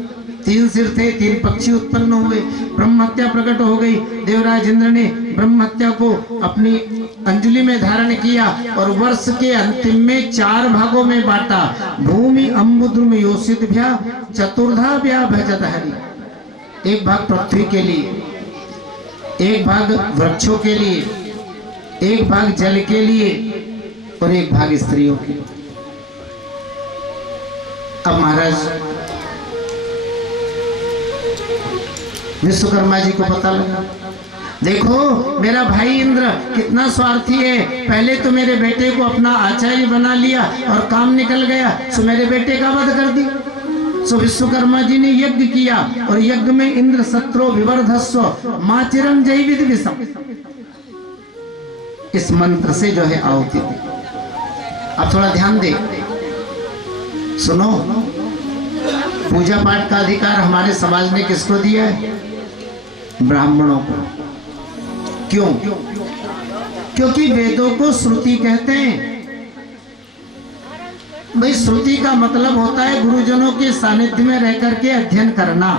3 सिर थे, 3 पक्षी उत्पन्न हुए, ब्रह्म हत्या प्रकट हो गई। देवराज इंद्र ने ब्रह्म हत्या को अपनी अंजलि में धारण किया और वर्ष के अंतिम में 4 भागों में बांटा। भूमि अम्बुद्रुम योषितभ्या चतुर्धा व्या भजत हरि। एक भाग पृथ्वी के लिए, एक भाग वृक्षों के लिए, एक भाग जल के लिए और एक भाग स्त्रियों के लिए। अब महाराज विश्वकर्मा जी को पता लगा, देखो मेरा भाई इंद्र कितना स्वार्थी है, पहले तो मेरे बेटे को अपना आचार्य बना लिया और काम निकल गया, सो मेरे बेटे का वध कर दिया। सो विश्वकर्मा जी ने यज्ञ किया और यज्ञ में इंद्र सत्रो विवर्धस्व माचिरम जय विद विषम, इस मंत्र से जो है आहुति दी। अब थोड़ा ध्यान दे, सुनो, पूजा पाठ का अधिकार हमारे समाज ने किसको दिया है? ब्राह्मणों को। क्यों? क्योंकि वेदों को श्रुति कहते हैं। भाई श्रुति का मतलब होता है गुरुजनों के सानिध्य में रहकर के अध्ययन करना।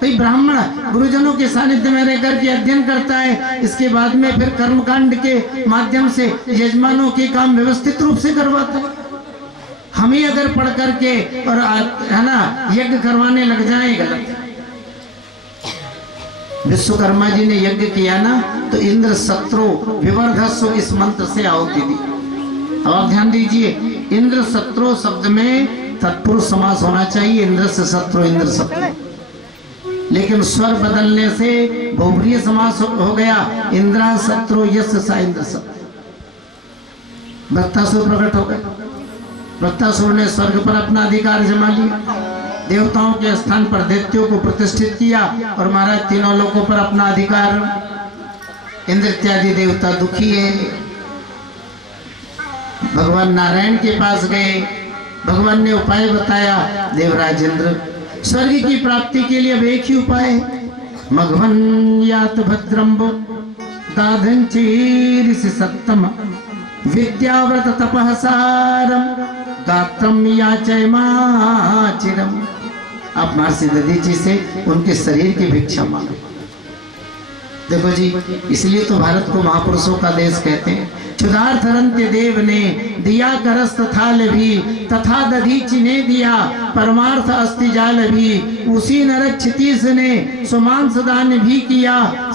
भाई ब्राह्मण गुरुजनों के सानिध्य में रहकर के अध्ययन करता है, इसके बाद में फिर कर्मकांड के माध्यम से यजमानों के काम व्यवस्थित रूप से करवाता है। हम ही अगर पढ़ करके और है ना यज्ञ करवाने लग जाए, गलत। विश्वकर्मा जी ने यज्ञ किया ना, तो इंद्र सत्रो विवर्धस्व इस मंत्र से आहुति दी। अब आप ध्यान दीजिए, इंद्र सत्रो शब्द में तत्पुरुष समास होना चाहिए, इंद्र से सत्रो इंद्र सत्रो, लेकिन स्वर बदलने से बहुव्रीहि समास हो गया, इंद्रा सत्रो यस्य सा इंद्र सत्रो। वृत्तासुर प्रकट हो गए, वृत्तासुर ने स्वर्ग पर अपना अधिकार जमा लिया, देवताओं के स्थान पर दैत्यों को प्रतिष्ठित किया और महाराज तीनों लोकों पर अपना अधिकार। इंद्र इत्यादि देवता दुखी है, भगवान नारायण के पास गए, भगवान ने उपाय बताया। देवराज इंद्र, स्वर्ग की प्राप्ति के लिए अब एक ही उपाय है, मघवन यात भद्रम्बो दाधंचीरिस सत्तम विद्याव्रत तपहसारम गात्रम याचयमाचिरम। आप महर्षि दधीचि से उनके शरीर की भिक्षा मांगो। देखो जी, इसलिए तो भारत को महापुरुषों का देश कहते हैं। क्षुधार्थरंत्य देव ने दिया करस्त थाल भी, तथा दधीचि ने दिया परमार्थ अस्ति जाल भी, उसी नरक क्षितिज ने सुमांस दान भी किया।